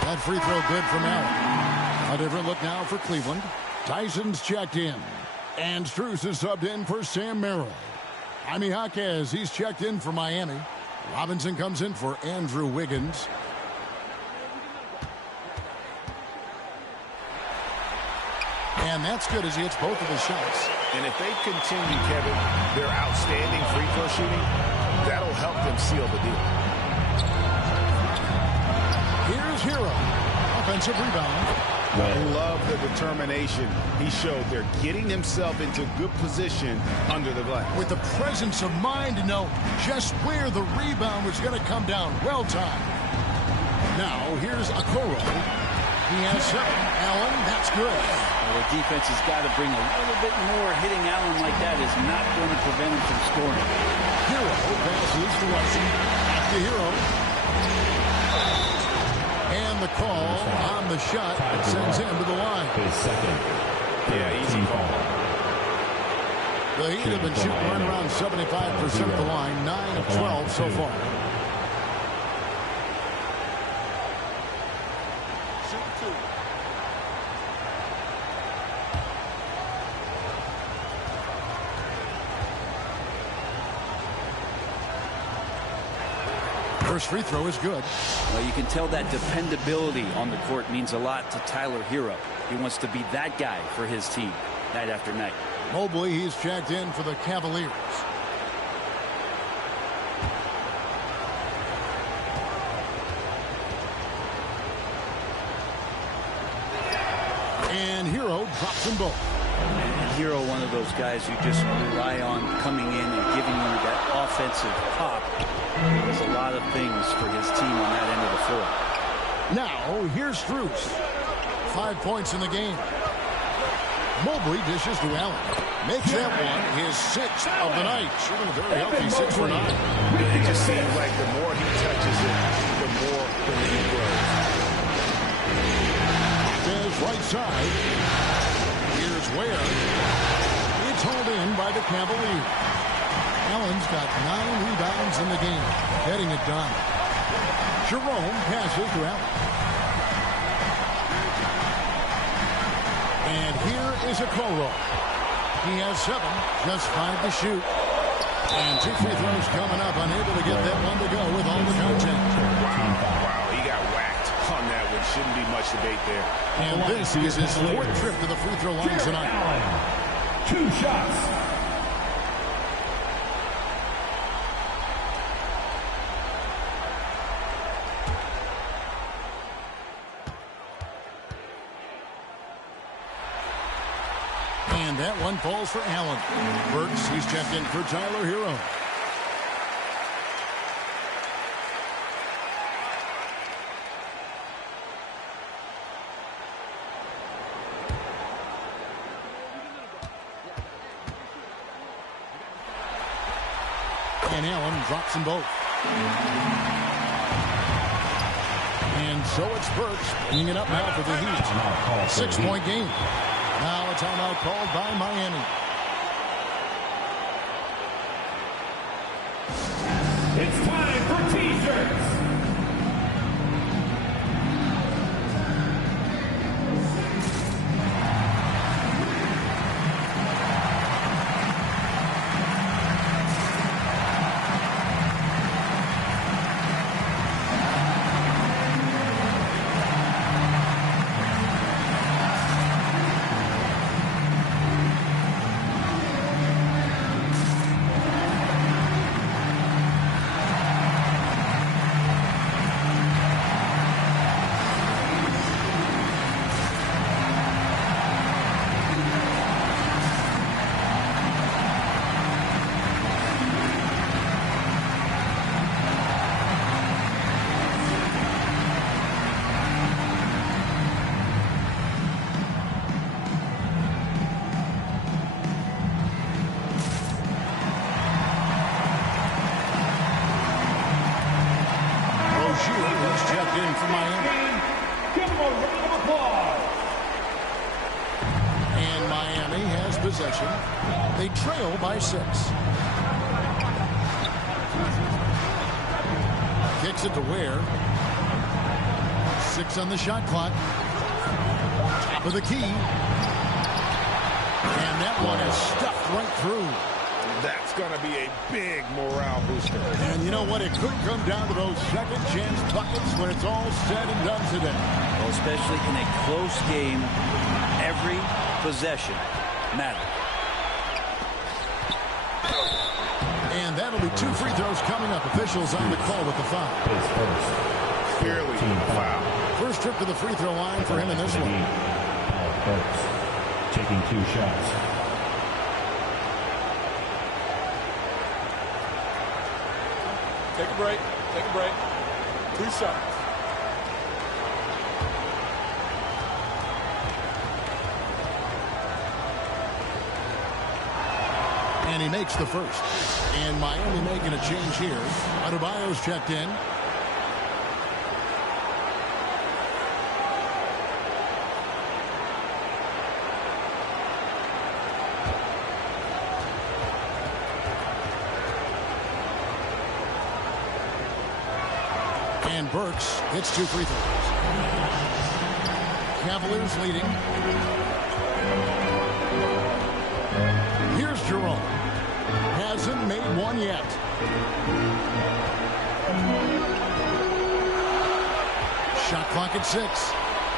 That free throw good from Allen. A different look now for Cleveland. Tyson's checked in. And Strus is subbed in for Sam Merrill. Jaime Jaquez, he's checked in for Miami. Robinson comes in for Andrew Wiggins. And that's good as he hits both of his shots. And if they continue, Kevin, their outstanding free throw shooting, that'll help them seal the deal. Here's Hero. Offensive rebound. I love the determination he showed there, getting himself into good position under the glass. With the presence of mind to know just where the rebound was going to come down. Well timed. Now, here's Okoro. He has 7. Allen, that's good. Well, the defense has got to bring a little bit more. Hitting Allen like that is not going to prevent him from scoring. Hero passes to Watson. Back to Hero. And the call on the shot that sends him to the line. His second. Yeah, easy call. The Heat have been shooting right around 75% of the line. 9 of 12 so far. First free throw is good. Well, you can tell that dependability on the court means a lot to Tyler Hero. He wants to be that guy for his team night after night. Mobley, he's checked in for the Cavaliers. And Hero drops them both. And Hero, one of those guys you just rely on coming in and giving you that offensive pop. There's a lot of things for his team on that end of the floor. Now, here's Strus. 5 points in the game. Mobley dishes to Allen. Makes that one his 6th of the night. Shooting a very healthy 6 for 9. It just seems like the more he touches it, the more the lead grows. There's right side. Here's Ware. It's hauled in by the Cavaliers. Allen's got 9 rebounds in the game, getting it done. Jerome passes to Allen. And here is Okoro. He has 7, just 5 to shoot. And 2 free throws coming up, unable to get that one to go with all the content. Wow, he got whacked on that one. Shouldn't be much debate there. And this is his 4th trip to the free throw line tonight. 2 shots. And that one falls for Allen. Burks, he's checked in for Tyler Hero. And Allen drops them both. And so it's Burks bringing it up now for the Heat. 6-point game. Now a timeout called by Miami. It's time for T-shirts. Possession. They trail by 6. Kicks it to Ware. 6 on the shot clock. Top of the key. And that one is stuffed right through. That's going to be a big morale booster. And you know what? It could come down to those second chance buckets when it's all said and done today. Well, especially in a close game, every possession matter. And that'll be 2 free throws coming up. Officials on the call with the foul. Clearly foul. First trip to the free throw line for him in this one. Taking 2 shots. Take a break. Take a break. 2 shots. And he makes the first. And Miami making a change here. Adebayo's checked in. And Burks hits 2 free throws. Cavaliers leading. Here's Jerome. Hasn't made one yet. Shot clock at 6.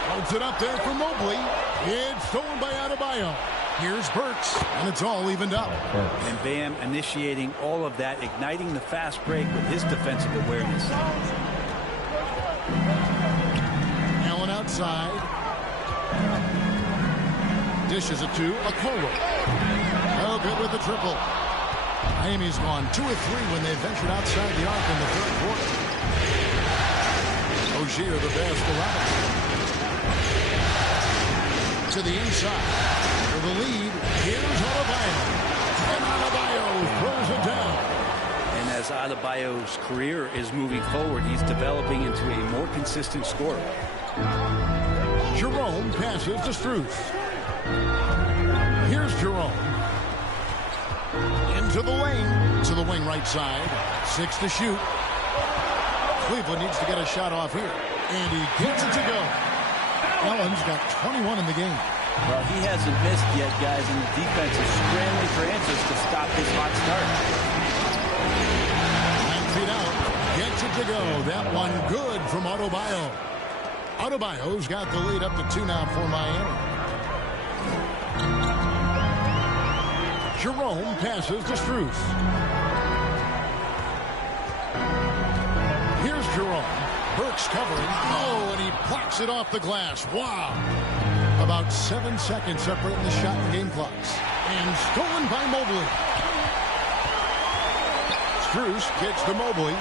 Holds it up there for Mobley. It's stolen by Adebayo. Here's Burks, and it's all evened up. And Bam initiating all of that, igniting the fast break with his defensive awareness. Allen outside. Dishes it to Okoro. Oh, good with the triple. Miami's gone 2 of 3 when they ventured outside the arc in the third quarter. Ogier the best for Robinson. To the inside. For the lead, here's Adebayo. And Adebayo throws it down. And as Adebayo's career is moving forward, he's developing into a more consistent scorer. Jerome passes to Strus. Here's Jerome. Into the lane. To the wing right side. 6 to shoot. Cleveland needs to get a shot off here. And he gets it to go. Allen's got 21 in the game. Well, he hasn't missed yet, guys, and the defense is scrambling for answers to stop this hot start. 9 feet out. Gets it to go. That one good from Adebayo. Adebayo's got the lead up to 2 now for Miami. Jerome passes to Strus. Here's Jerome. Burks covering. Oh, and he blocks it off the glass. Wow. About 7 seconds separating the shot and game clocks. And stolen by Mobley. Strus kicks to Mobley.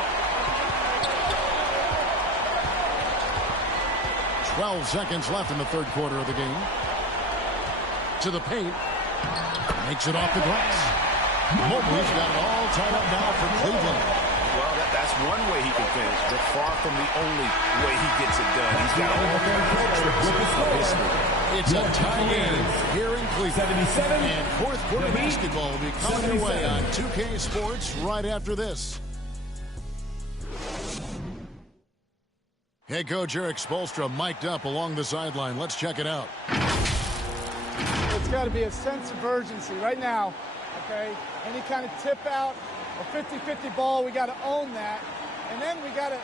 12 seconds left in the third quarter of the game. To the paint. Makes it off the glass. Mobley's got it all tied up now for Cleveland. Well, that's one way he can finish, but far from the only way he gets it done. He's got all the history. It's a tie game here in Cleveland. And fourth quarter basketball will be coming your way on 2K Sports right after this. Head coach Eric Spoelstra mic'd up along the sideline. Let's check it out. It's got to be a sense of urgency right now, okay? Any kind of tip out, a 50-50 ball, we got to own that. And then we got to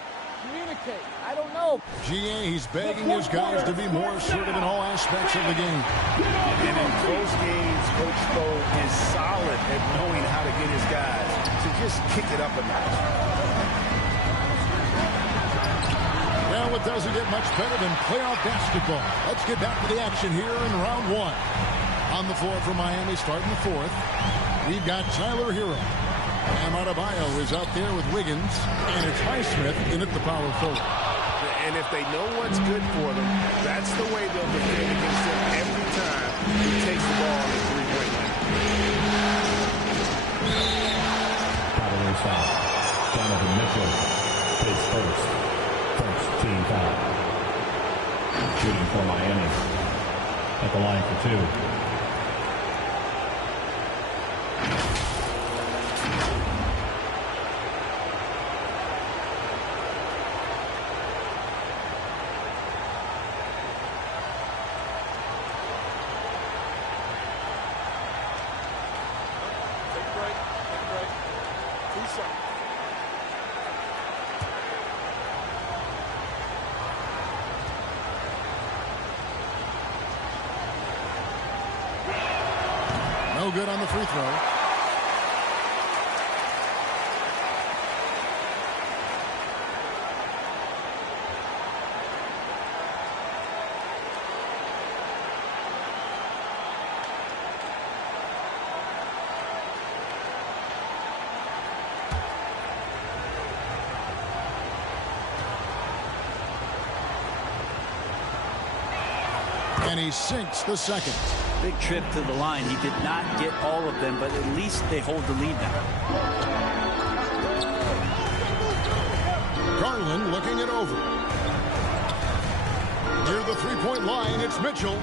communicate. I don't know. GA, he's begging his guys to be more assertive in all aspects of the game. And in close games, Coach Spo is solid at knowing how to get his guys to just kick it up a notch. Well, it doesn't get much better than playoff basketball. Let's get back to the action here in round one. On the floor for Miami starting the fourth, we've got Tyler Hero. And Adebayo is out there with Wiggins, and it's Highsmith in at the power forward. And if they know what's good for them, that's the way they'll defend against him every time he takes the ball in the three-point line. Cavaliers foul. Donovan Mitchell his first team foul. Shooting for Miami at the line for 2. No good on the free throw. And he sinks the second. Big trip to the line. He did not get all of them, but at least they hold the lead now. Garland looking it over. Near the three-point line, it's Mitchell.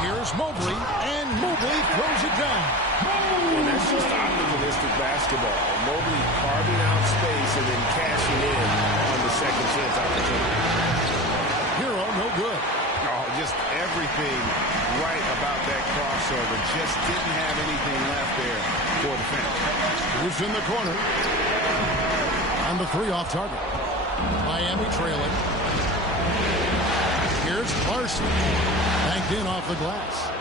Here's Mobley, and Mobley throws it down. And that's just opportunistic basketball. Mobley carving out space and then cashing in on the second chance opportunity. Hero, no good. Oh, just everything right about that crossover. Just didn't have anything left there for the fans. Who's in the corner? On the 3 off target. Miami trailing. Here's Larson. Banked in off the glass.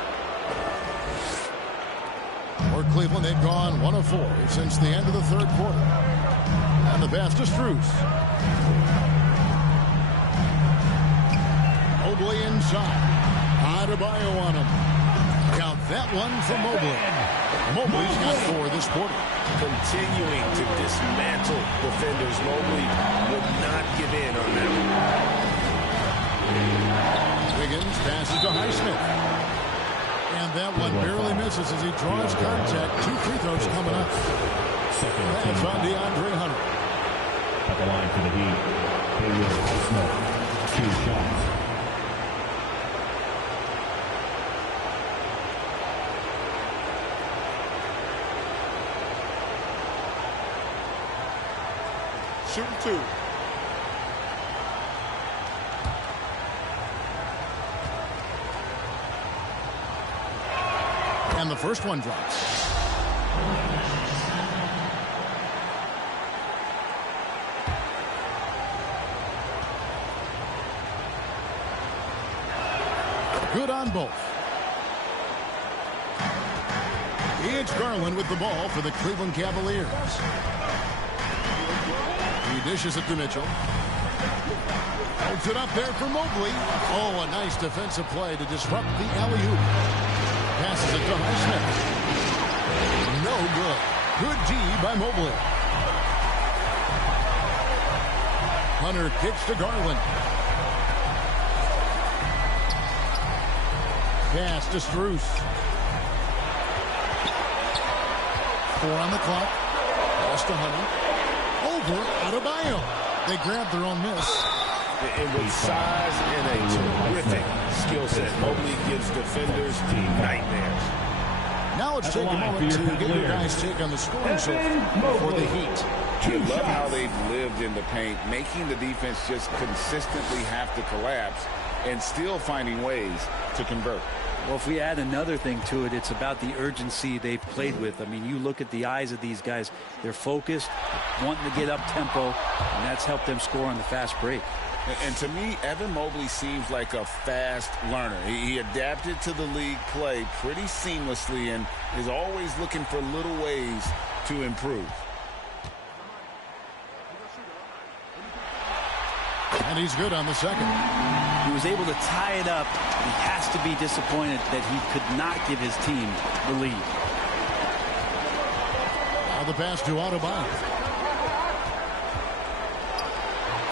For Cleveland, they've gone 1 of 4 since the end of the third quarter. And the pass to Strus. Mobley inside. Adebayo on him. Count that one for Mobley. Mobley's got 4 this quarter. Continuing to dismantle defenders. Mobley would not give in on that one. Wiggins passes to Highsmith. And that one barely misses as he draws contact. 2 free throws coming up. That's on DeAndre Hunter. At the line for the Heat, Smith, 2 shots. Shooting 2. And the first one drops. Good on both. It's Garland with the ball for the Cleveland Cavaliers. He dishes it to Mitchell. Holds it up there for Mobley. Oh, a nice defensive play to disrupt the alley-oop. Passes it to Highsmith. No good. Good D by Mobley. Hunter kicks to Garland. Pass to Strus. 4 on the clock. Pass to Hunter. Over Adebayo. They grab their own miss. And with size and a terrific skill set, Mobley gives defenders nightmares. Now let's take a moment to get your guys' take on the scoring so far for the Heat. You love how they've lived in the paint, making the defense just consistently have to collapse and still finding ways to convert. Well, if we add another thing to it, it's about the urgency they've played with. I mean, you look at the eyes of these guys. They're focused, wanting to get up tempo, and that's helped them score on the fast break. And to me, Evan Mobley seems like a fast learner. He adapted to the league play pretty seamlessly and is always looking for little ways to improve. And he's good on the second. He was able to tie it up. He has to be disappointed that he could not give his team the lead. Now the pass to Adebayo.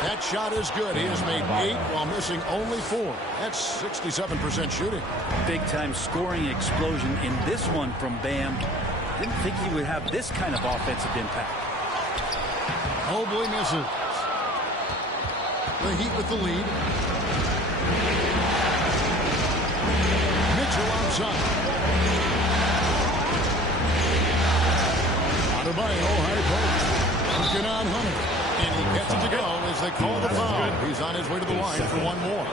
That shot is good. He has made 8 while missing only 4. That's 67% shooting. Big-time scoring explosion in this one from Bam. Didn't think he would have this kind of offensive impact. Mobley misses. The Heat with the lead. Mitchell outside. Adebayo, high post. Looking on Hunter. And he gets it to go as they call the foul. He's on his way to the line for one more.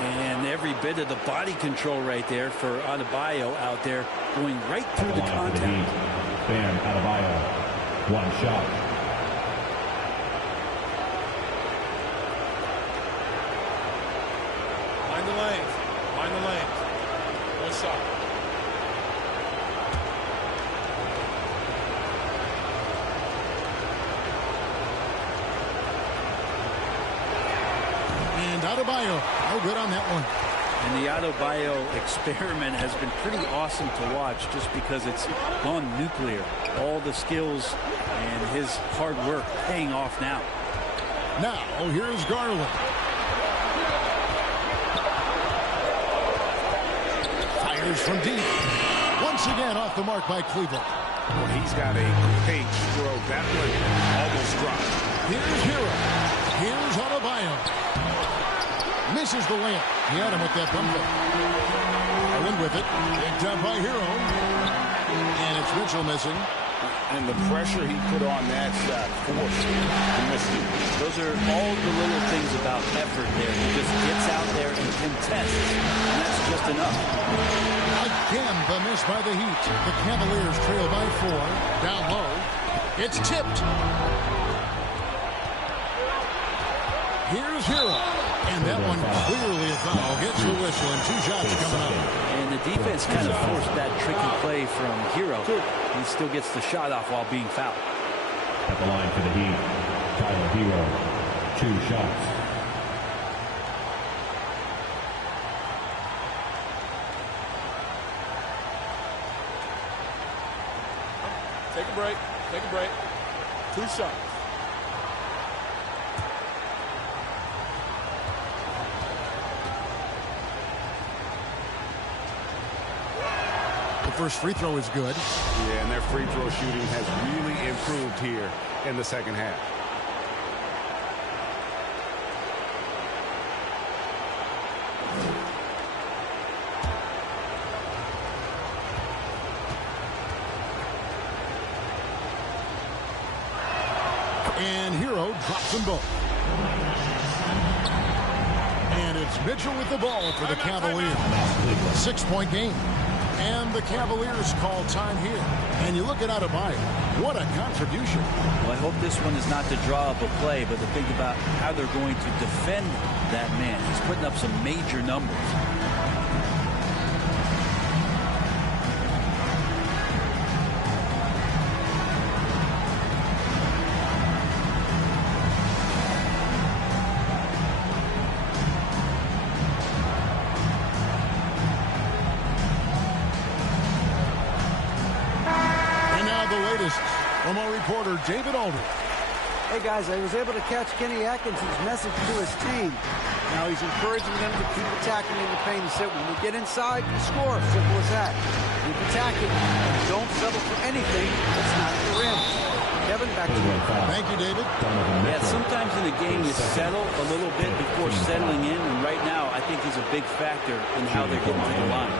And every bit of the body control right there for Adebayo out there, going right through the contact. Bam Adebayo, 1 shot. Mind the lanes. Mind the lanes. 1 shot. And Adebayo, no good on that one. And the Adebayo experiment has been pretty awesome to watch just because it's gone nuclear. All the skills and his hard work paying off now. Now, here's Garland. Fires from deep. Once again off the mark by Cleveland. Well, he's got a great stroke. That one almost dropped. Here's Hero. Here's Adebayo. Misses the layup. He had him with that bumper. Garland with it. Picked up by Hero. And it's Mitchell missing. And the pressure he put on that shot forced the miscue. Those are all the little things about effort there. He just gets out there and contests, and that's just enough. Again, the miss by the Heat. The Cavaliers trail by 4. Down low. It's tipped. Here's Hero. And that one clearly a foul. Gets the whistle and 2 shots coming up. And the defense kind of forced that tricky play from Hero. He still gets the shot off while being fouled. At the line for the Heat, Tyler Hero, 2 shots. Take a break. Take a break. 2 shots. first free throw is good. Yeah, and their free throw shooting has really improved here in the second half. And Hero drops them both. And it's Mitchell with the ball for the Cavaliers. 6-point game. And the Cavaliers call time here. And you look at Adebayo. What a contribution. Well, I hope this one is not to draw up a play, but to think about how they're going to defend that man. He's putting up some major numbers. From our reporter, David Aldridge. Hey, guys, I was able to catch Kenny Atkinson's message to his team. Now he's encouraging them to keep attacking in the paint. He said, when we get inside, you score. Simple as that. Keep attacking. Don't settle for anything that's not the rim. Kevin, back to you. Thank you, David. Yeah, sometimes in the game you settle a little bit before settling in, and right now I think he's a big factor in how they're getting to the line.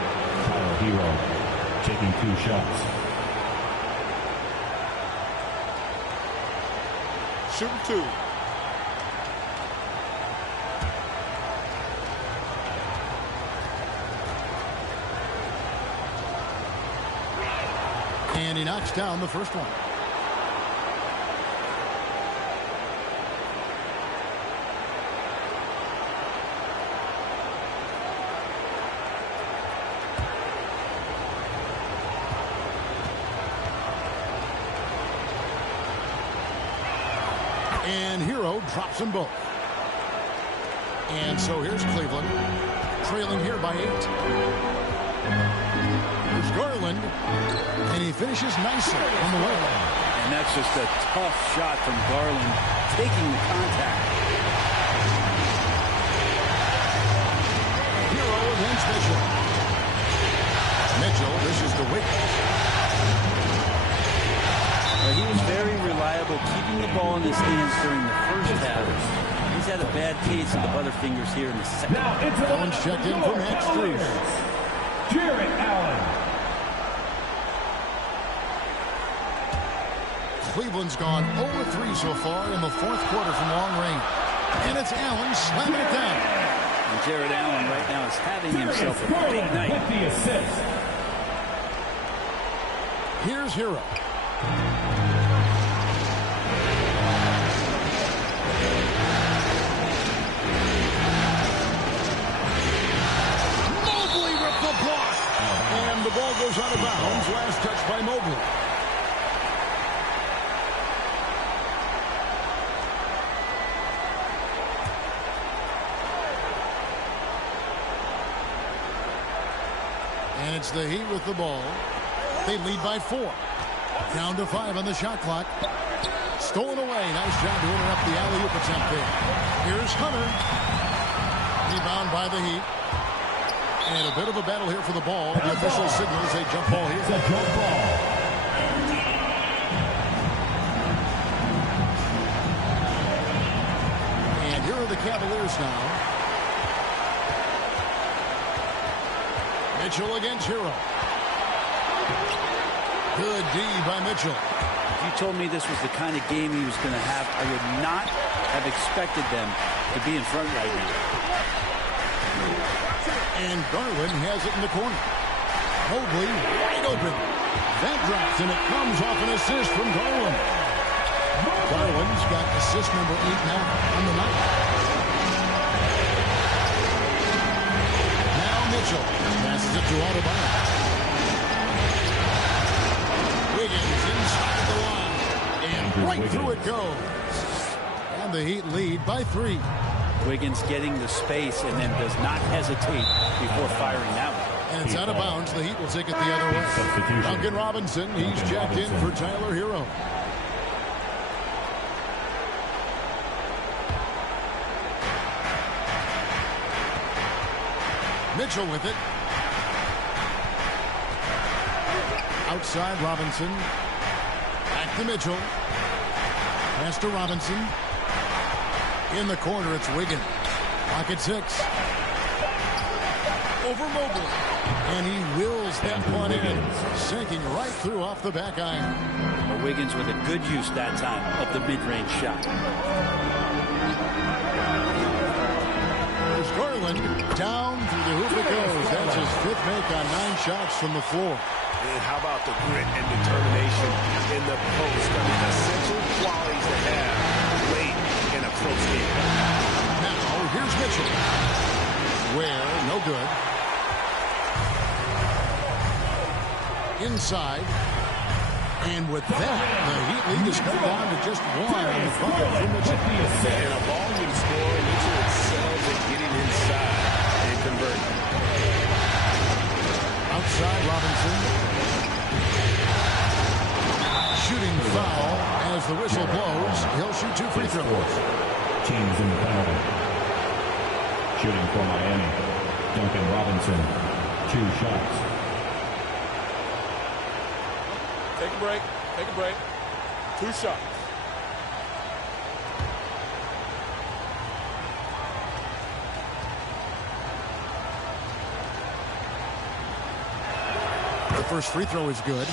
Hero taking 2 shots. Shooting 2. And he knocks down the first one. And Hero drops them both. And so here's Cleveland, trailing here by 8. Here's Garland, and he finishes nicely on the way. And that's just a tough shot from Garland, taking the contact. Hero against Mitchell. Mitchell, this is the Wiggins. He was very reliable, keeping the ball in his hands during the first half. He's had a bad case of the butterfingers here in the second. Now into the Allen's checked in for Max Strus. Jarrett Allen. Cleveland's gone 0-3 so far in the fourth quarter from long range. And it's Allen slamming it down. And Jarrett Allen right now is having himself a big night. With the assist. Here's Hero. Mobley with the block. And the ball goes out of bounds. Last touch by Mobley. And it's the Heat with the ball. They lead by 4. Down to 5 on the shot clock. Stolen away. Nice job to interrupt the alley-oop attempt there. Here's Hunter. Rebound by the Heat. And a bit of a battle here for the ball. The official signals a jump ball here. It's a jump ball. And here are the Cavaliers now. Mitchell against Hero. Good D by Mitchell. If you told me this was the kind of game he was going to have, I would not have expected them to be in front right now. And Garland has it in the corner. Mobley wide open. That drops, and it comes off an assist from Garland. Garland's got assist number 8 now on the night. Now Mitchell passes it to Adebayo. Wiggins inside the line. And right through it goes. And the Heat lead by 3. Wiggins getting the space and then does not hesitate before firing that one. And it's out of bounds. The Heat will take it the other way. Duncan Robinson, he's checked in for Tyler Hero. Mitchell with it. Outside Robinson. Back to Mitchell. Pass to Robinson. In the corner, it's Wiggins. Pocket 6. Over Mobley. And he wills that one in. Sinking right through off the back iron. Wiggins with a good use that time of the mid-range shot. There's Garland. Down through the hoop it goes. That's his 5th make on 9 shots from the floor. And how about the grit and determination in the post? I mean, essential qualities to have late in a close game. Now, here's Mitchell. Where, no good. Inside. And with that, the Heat lead is cut down to just 1 on the bucket for Mitchell. And a volume score, Mitchell excels at getting inside and converting. Outside Robinson. Shooting foul as the whistle blows. He'll shoot 2 free throws. Kings in the penalty. Shooting for Miami. Duncan Robinson. 2 shots. Take a break. Take a break. 2 shots. The first free throw is good.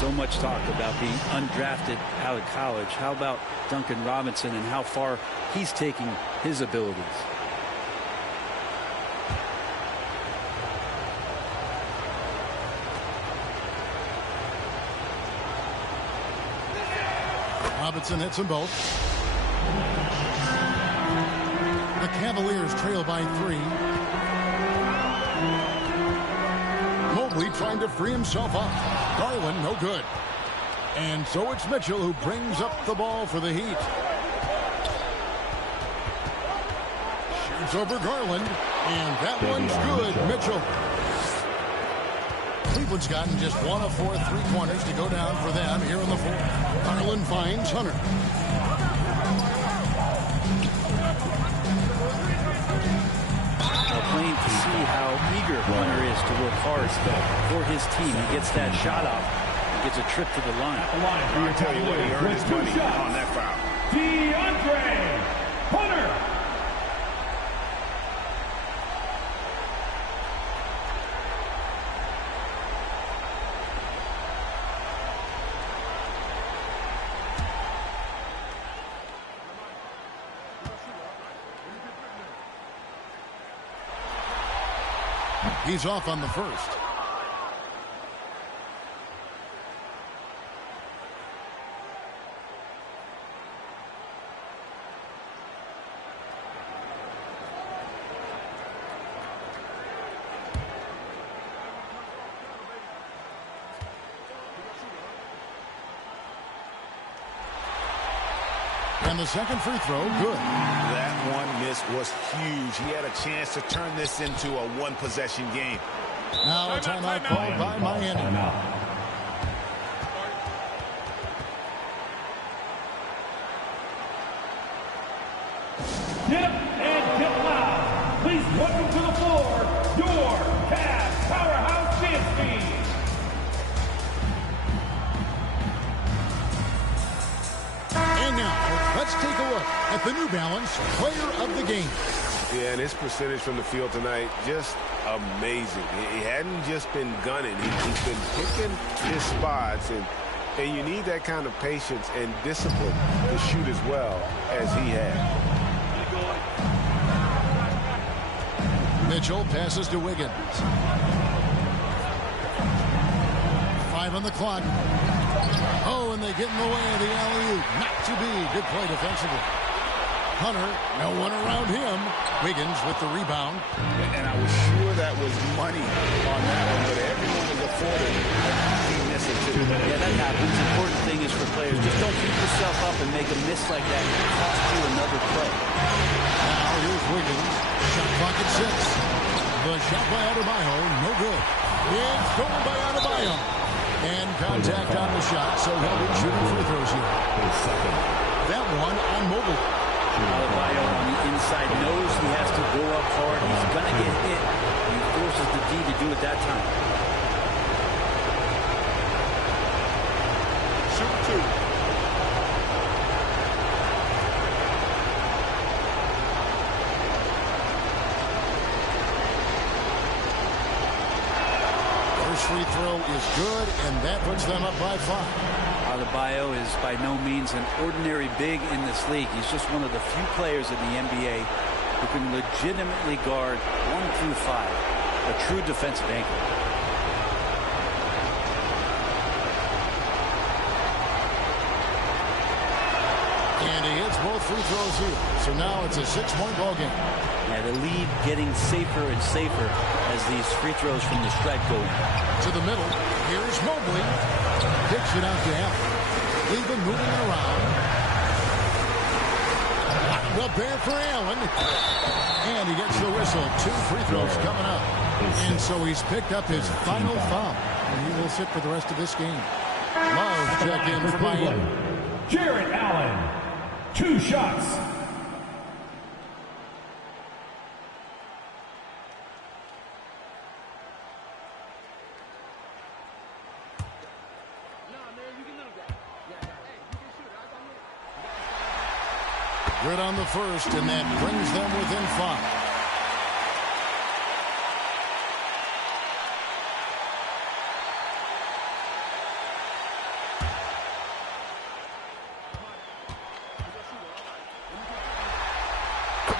So much talk about being undrafted out of college. How about Duncan Robinson and how far he's taking his abilities? Robinson hits them both. The Cavaliers trail by 3. Mobley trying to free himself up. Garland, no good. And so it's Mitchell who brings up the ball for the Heat. Shoots over Garland. And that one's good. Mitchell. Cleveland's gotten just 1 of 4 3-pointers to go down for them here in the 4th. Garland finds Hunter. Plain to see how eager Hunter is to work hard for his team. He gets that shot off. He gets a trip to the line. I'll tell you what, he earned his money on that foul. DeAndre Hunter. He's off on the first. And the second free throw, good. That one miss was huge. He had a chance to turn this into a 1-possession game. Now a timeout called by Miami. Tip and tip loud. Please welcome to the floor your Cavs powerhouse dance team. And now, let's take a look at the New Balance Player of the Game. Yeah, and his percentage from the field tonight, just amazing. He hadn't just been gunning. He's been picking his spots, and you need that kind of patience and discipline to shoot as well as he had. Mitchell passes to Wiggins. 5 on the clock. Oh, and they get in the way of the alley-oop. Not to be. Good play defensively. Hunter, no one around him. Wiggins with the rebound. And I was sure that was money on that one, but everyone was afforded an easy miss or 2. Yeah, that happens. The important thing is for players, just don't beat yourself up and make a miss like that. It can cost you another play. Now here's Wiggins. Shot clock at 6. The shot by Adebayo, no good. It's stolen by Adebayo. And contact on the shot, so he'll be shooting free throws here. That one on Mobley. Adebayo on the inside knows he has to go up hard. He's going to get hit. He forces the D to do it that time. 2. First free throw is good, and that puts them up by 5. Adebayo is by no means an ordinary big in this league. He's just one of the few players in the NBA who can legitimately guard 1 through 5. A true defensive anchor. And he hits both free throws here. So now it's a 6-point ball game. Yeah, the lead getting safer and safer as these free throws from the stripe go in. To the middle. Here's Mobley. Kicks it out to Allen. Cleveland moving around. Well, there for Allen. And he gets the whistle. 2 free throws coming up. And so he's picked up his final foul. And he will sit for the rest of this game. Love check in for Miami. Jarrett Allen, 2 shots. Good on the first, and that brings them within 5.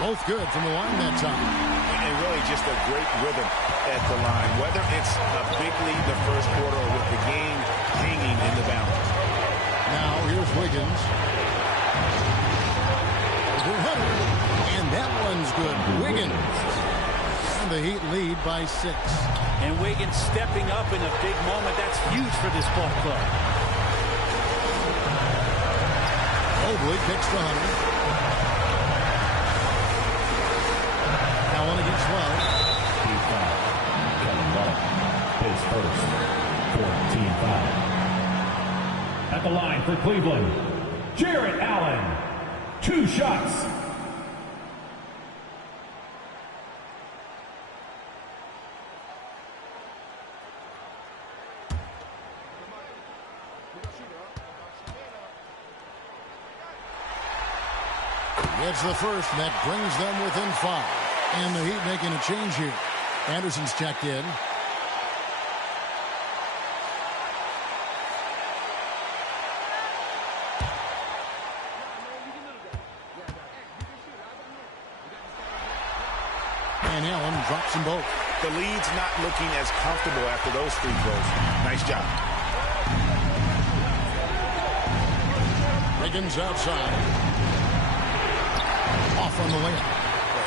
Both good from the line that time. And really just a great rhythm at the line. Whether it's a big lead in the first quarter or with the game hanging in the balance. Now here's Wiggins. And that one's good. Wiggins. And the Heat lead by 6. And Wiggins stepping up in a big moment. That's huge for this ball club. Mobley kicks to Hunter. Allen against Love. Team foul. Kevin Love. His first. 14 foul. At the line for Cleveland, Jarrett Allen, 2 shots. Gets the first, and that brings them within 5. And the Heat making a change here. Anderson's checked in. And Allen drops them both. The lead's not looking as comfortable after those free throws. Nice job. Wiggins outside. Off on the layup.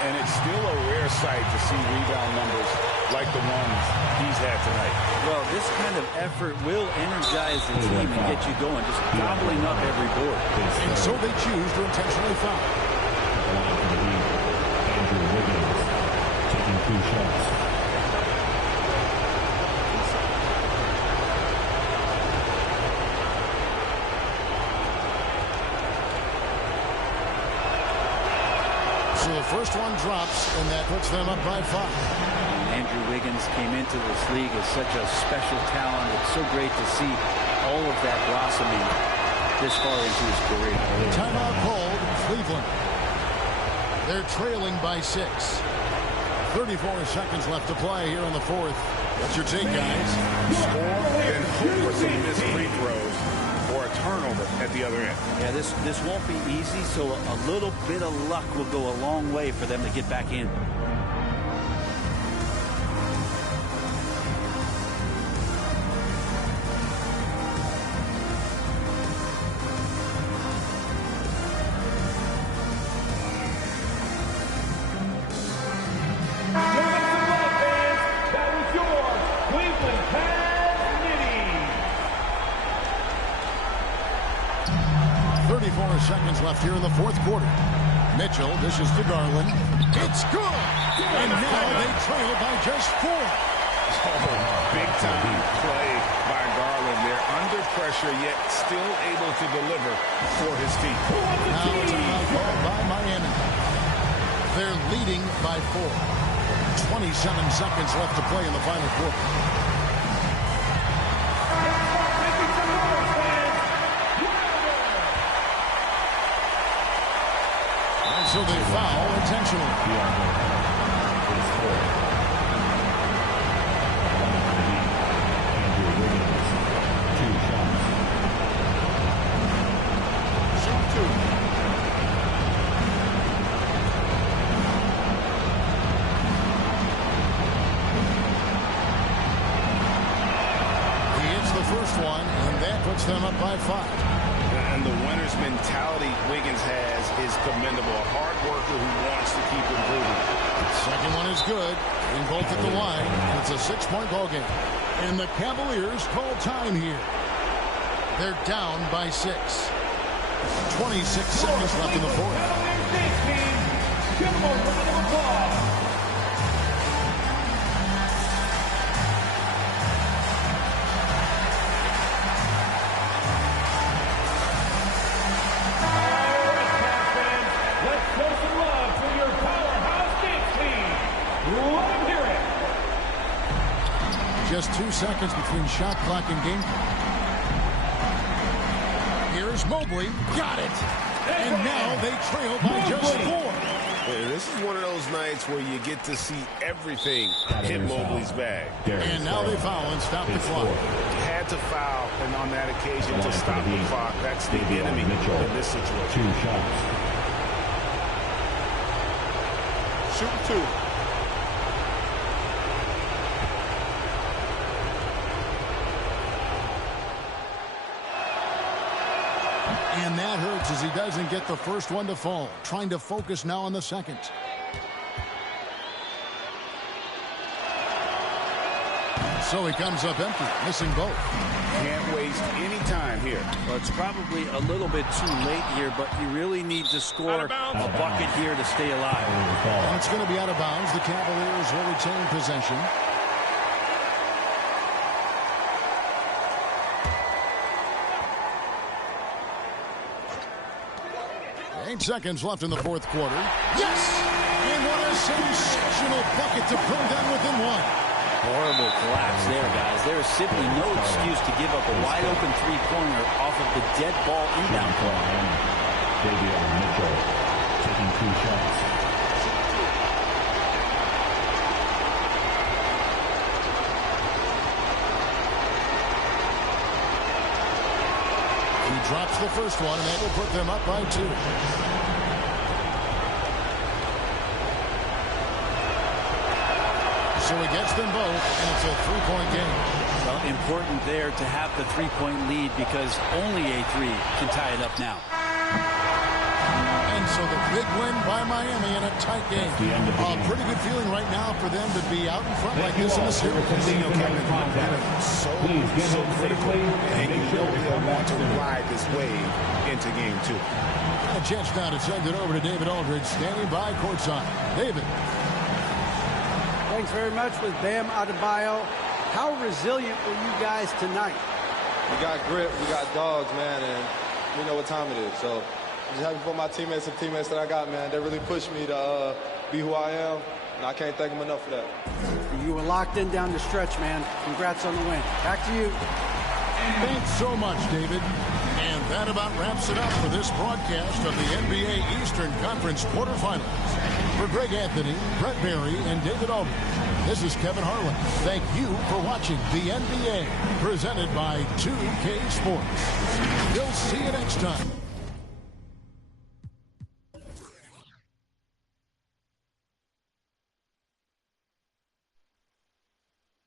And it's still a rare sight to see rebound numbers like the ones he's had tonight. Well, this kind of effort will energize the team and get you going, just gobbling up every board. And so they choose to intentionally foul. Andrew Wiggins taking 2 shots. So the first one drops, and that puts them up by 5. Andrew Wiggins came into this league as such a special talent. It's so great to see all of that blossoming this far into his career. Timeout called, Cleveland. They're trailing by 6. 34 seconds left to play here in the 4th. What's your take, guys? Score and hope for some missed free throws or a turnover at the other end. Yeah, this won't be easy, so a little bit of luck will go a long way for them to get back in. That was your Cleveland Cavaliers. 34 seconds left here in the 4th quarter. Mitchell dishes to Garland. It's good! And now they trail by just 4. Big time play by Garland. They're under pressure, yet still able to deliver for his team. Now a timeout called by Miami. They're leading by 4. 27 seconds left to play in the final quarter. so they foul intentionally. Them up by 5. And the winner's mentality Wiggins has is commendable. A hard worker who wants to keep improving. Second one is good. In both at the line. It's a 6-point ball game. And the Cavaliers call time here. They're down by 6. 26 seconds left in the fourth. Give them a round of applause. Just 2 seconds between shot clock and game clock. Here's Mobley. Got it. And now they trail by just 4. This is one of those nights where you get to see everything hit Mobley's bag. And now they foul and stop the clock. Had to foul, and on that occasion to stop the clock. That's the enemy in this situation. 2 shots. Shoot 2. And that hurts as he doesn't get the first one to fall. Trying to focus now on the second. So he comes up empty, missing both. Can't waste any time here. Well, it's probably a little bit too late here, but you really need to score a bucket here to stay alive. And it's going to be out of bounds. The Cavaliers will retain possession. 8 seconds left in the fourth quarter. Yes! And what a sensational bucket to bring them within 1. Horrible collapse there, guys. There is simply no excuse to give up a wide-open three-pointer off of the dead ball inbound play. David Mitchell taking 2 shots. He drops the first one, and that will put them up by 2. So he gets them both, and it's a 3-point game. Well, important there to have the 3-point lead because only a 3 can tie it up now. And so the big win by Miami in a tight game. A pretty good feeling right now for them to be out in front like this in the series. So critical, and you know he'll want to ride this wave into game 2. A chance now to send it over to David Aldridge, standing by courtside. David. Thanks very much with Bam Adebayo. How resilient were you guys tonight? We got grit, we got dogs, man, and we know what time it is. So I'm just happy for my teammates and teammates that I got, man. They really pushed me to be who I am, and I can't thank them enough for that. You were locked in down the stretch, man. Congrats on the win. Back to you. Thanks so much, David. And that about wraps it up for this broadcast of the NBA Eastern Conference quarterfinals. For Greg Anthony, Brett Berry, and David Aldridge, this is Kevin Harlan. Thank you for watching the NBA, presented by 2K Sports. We'll see you next time.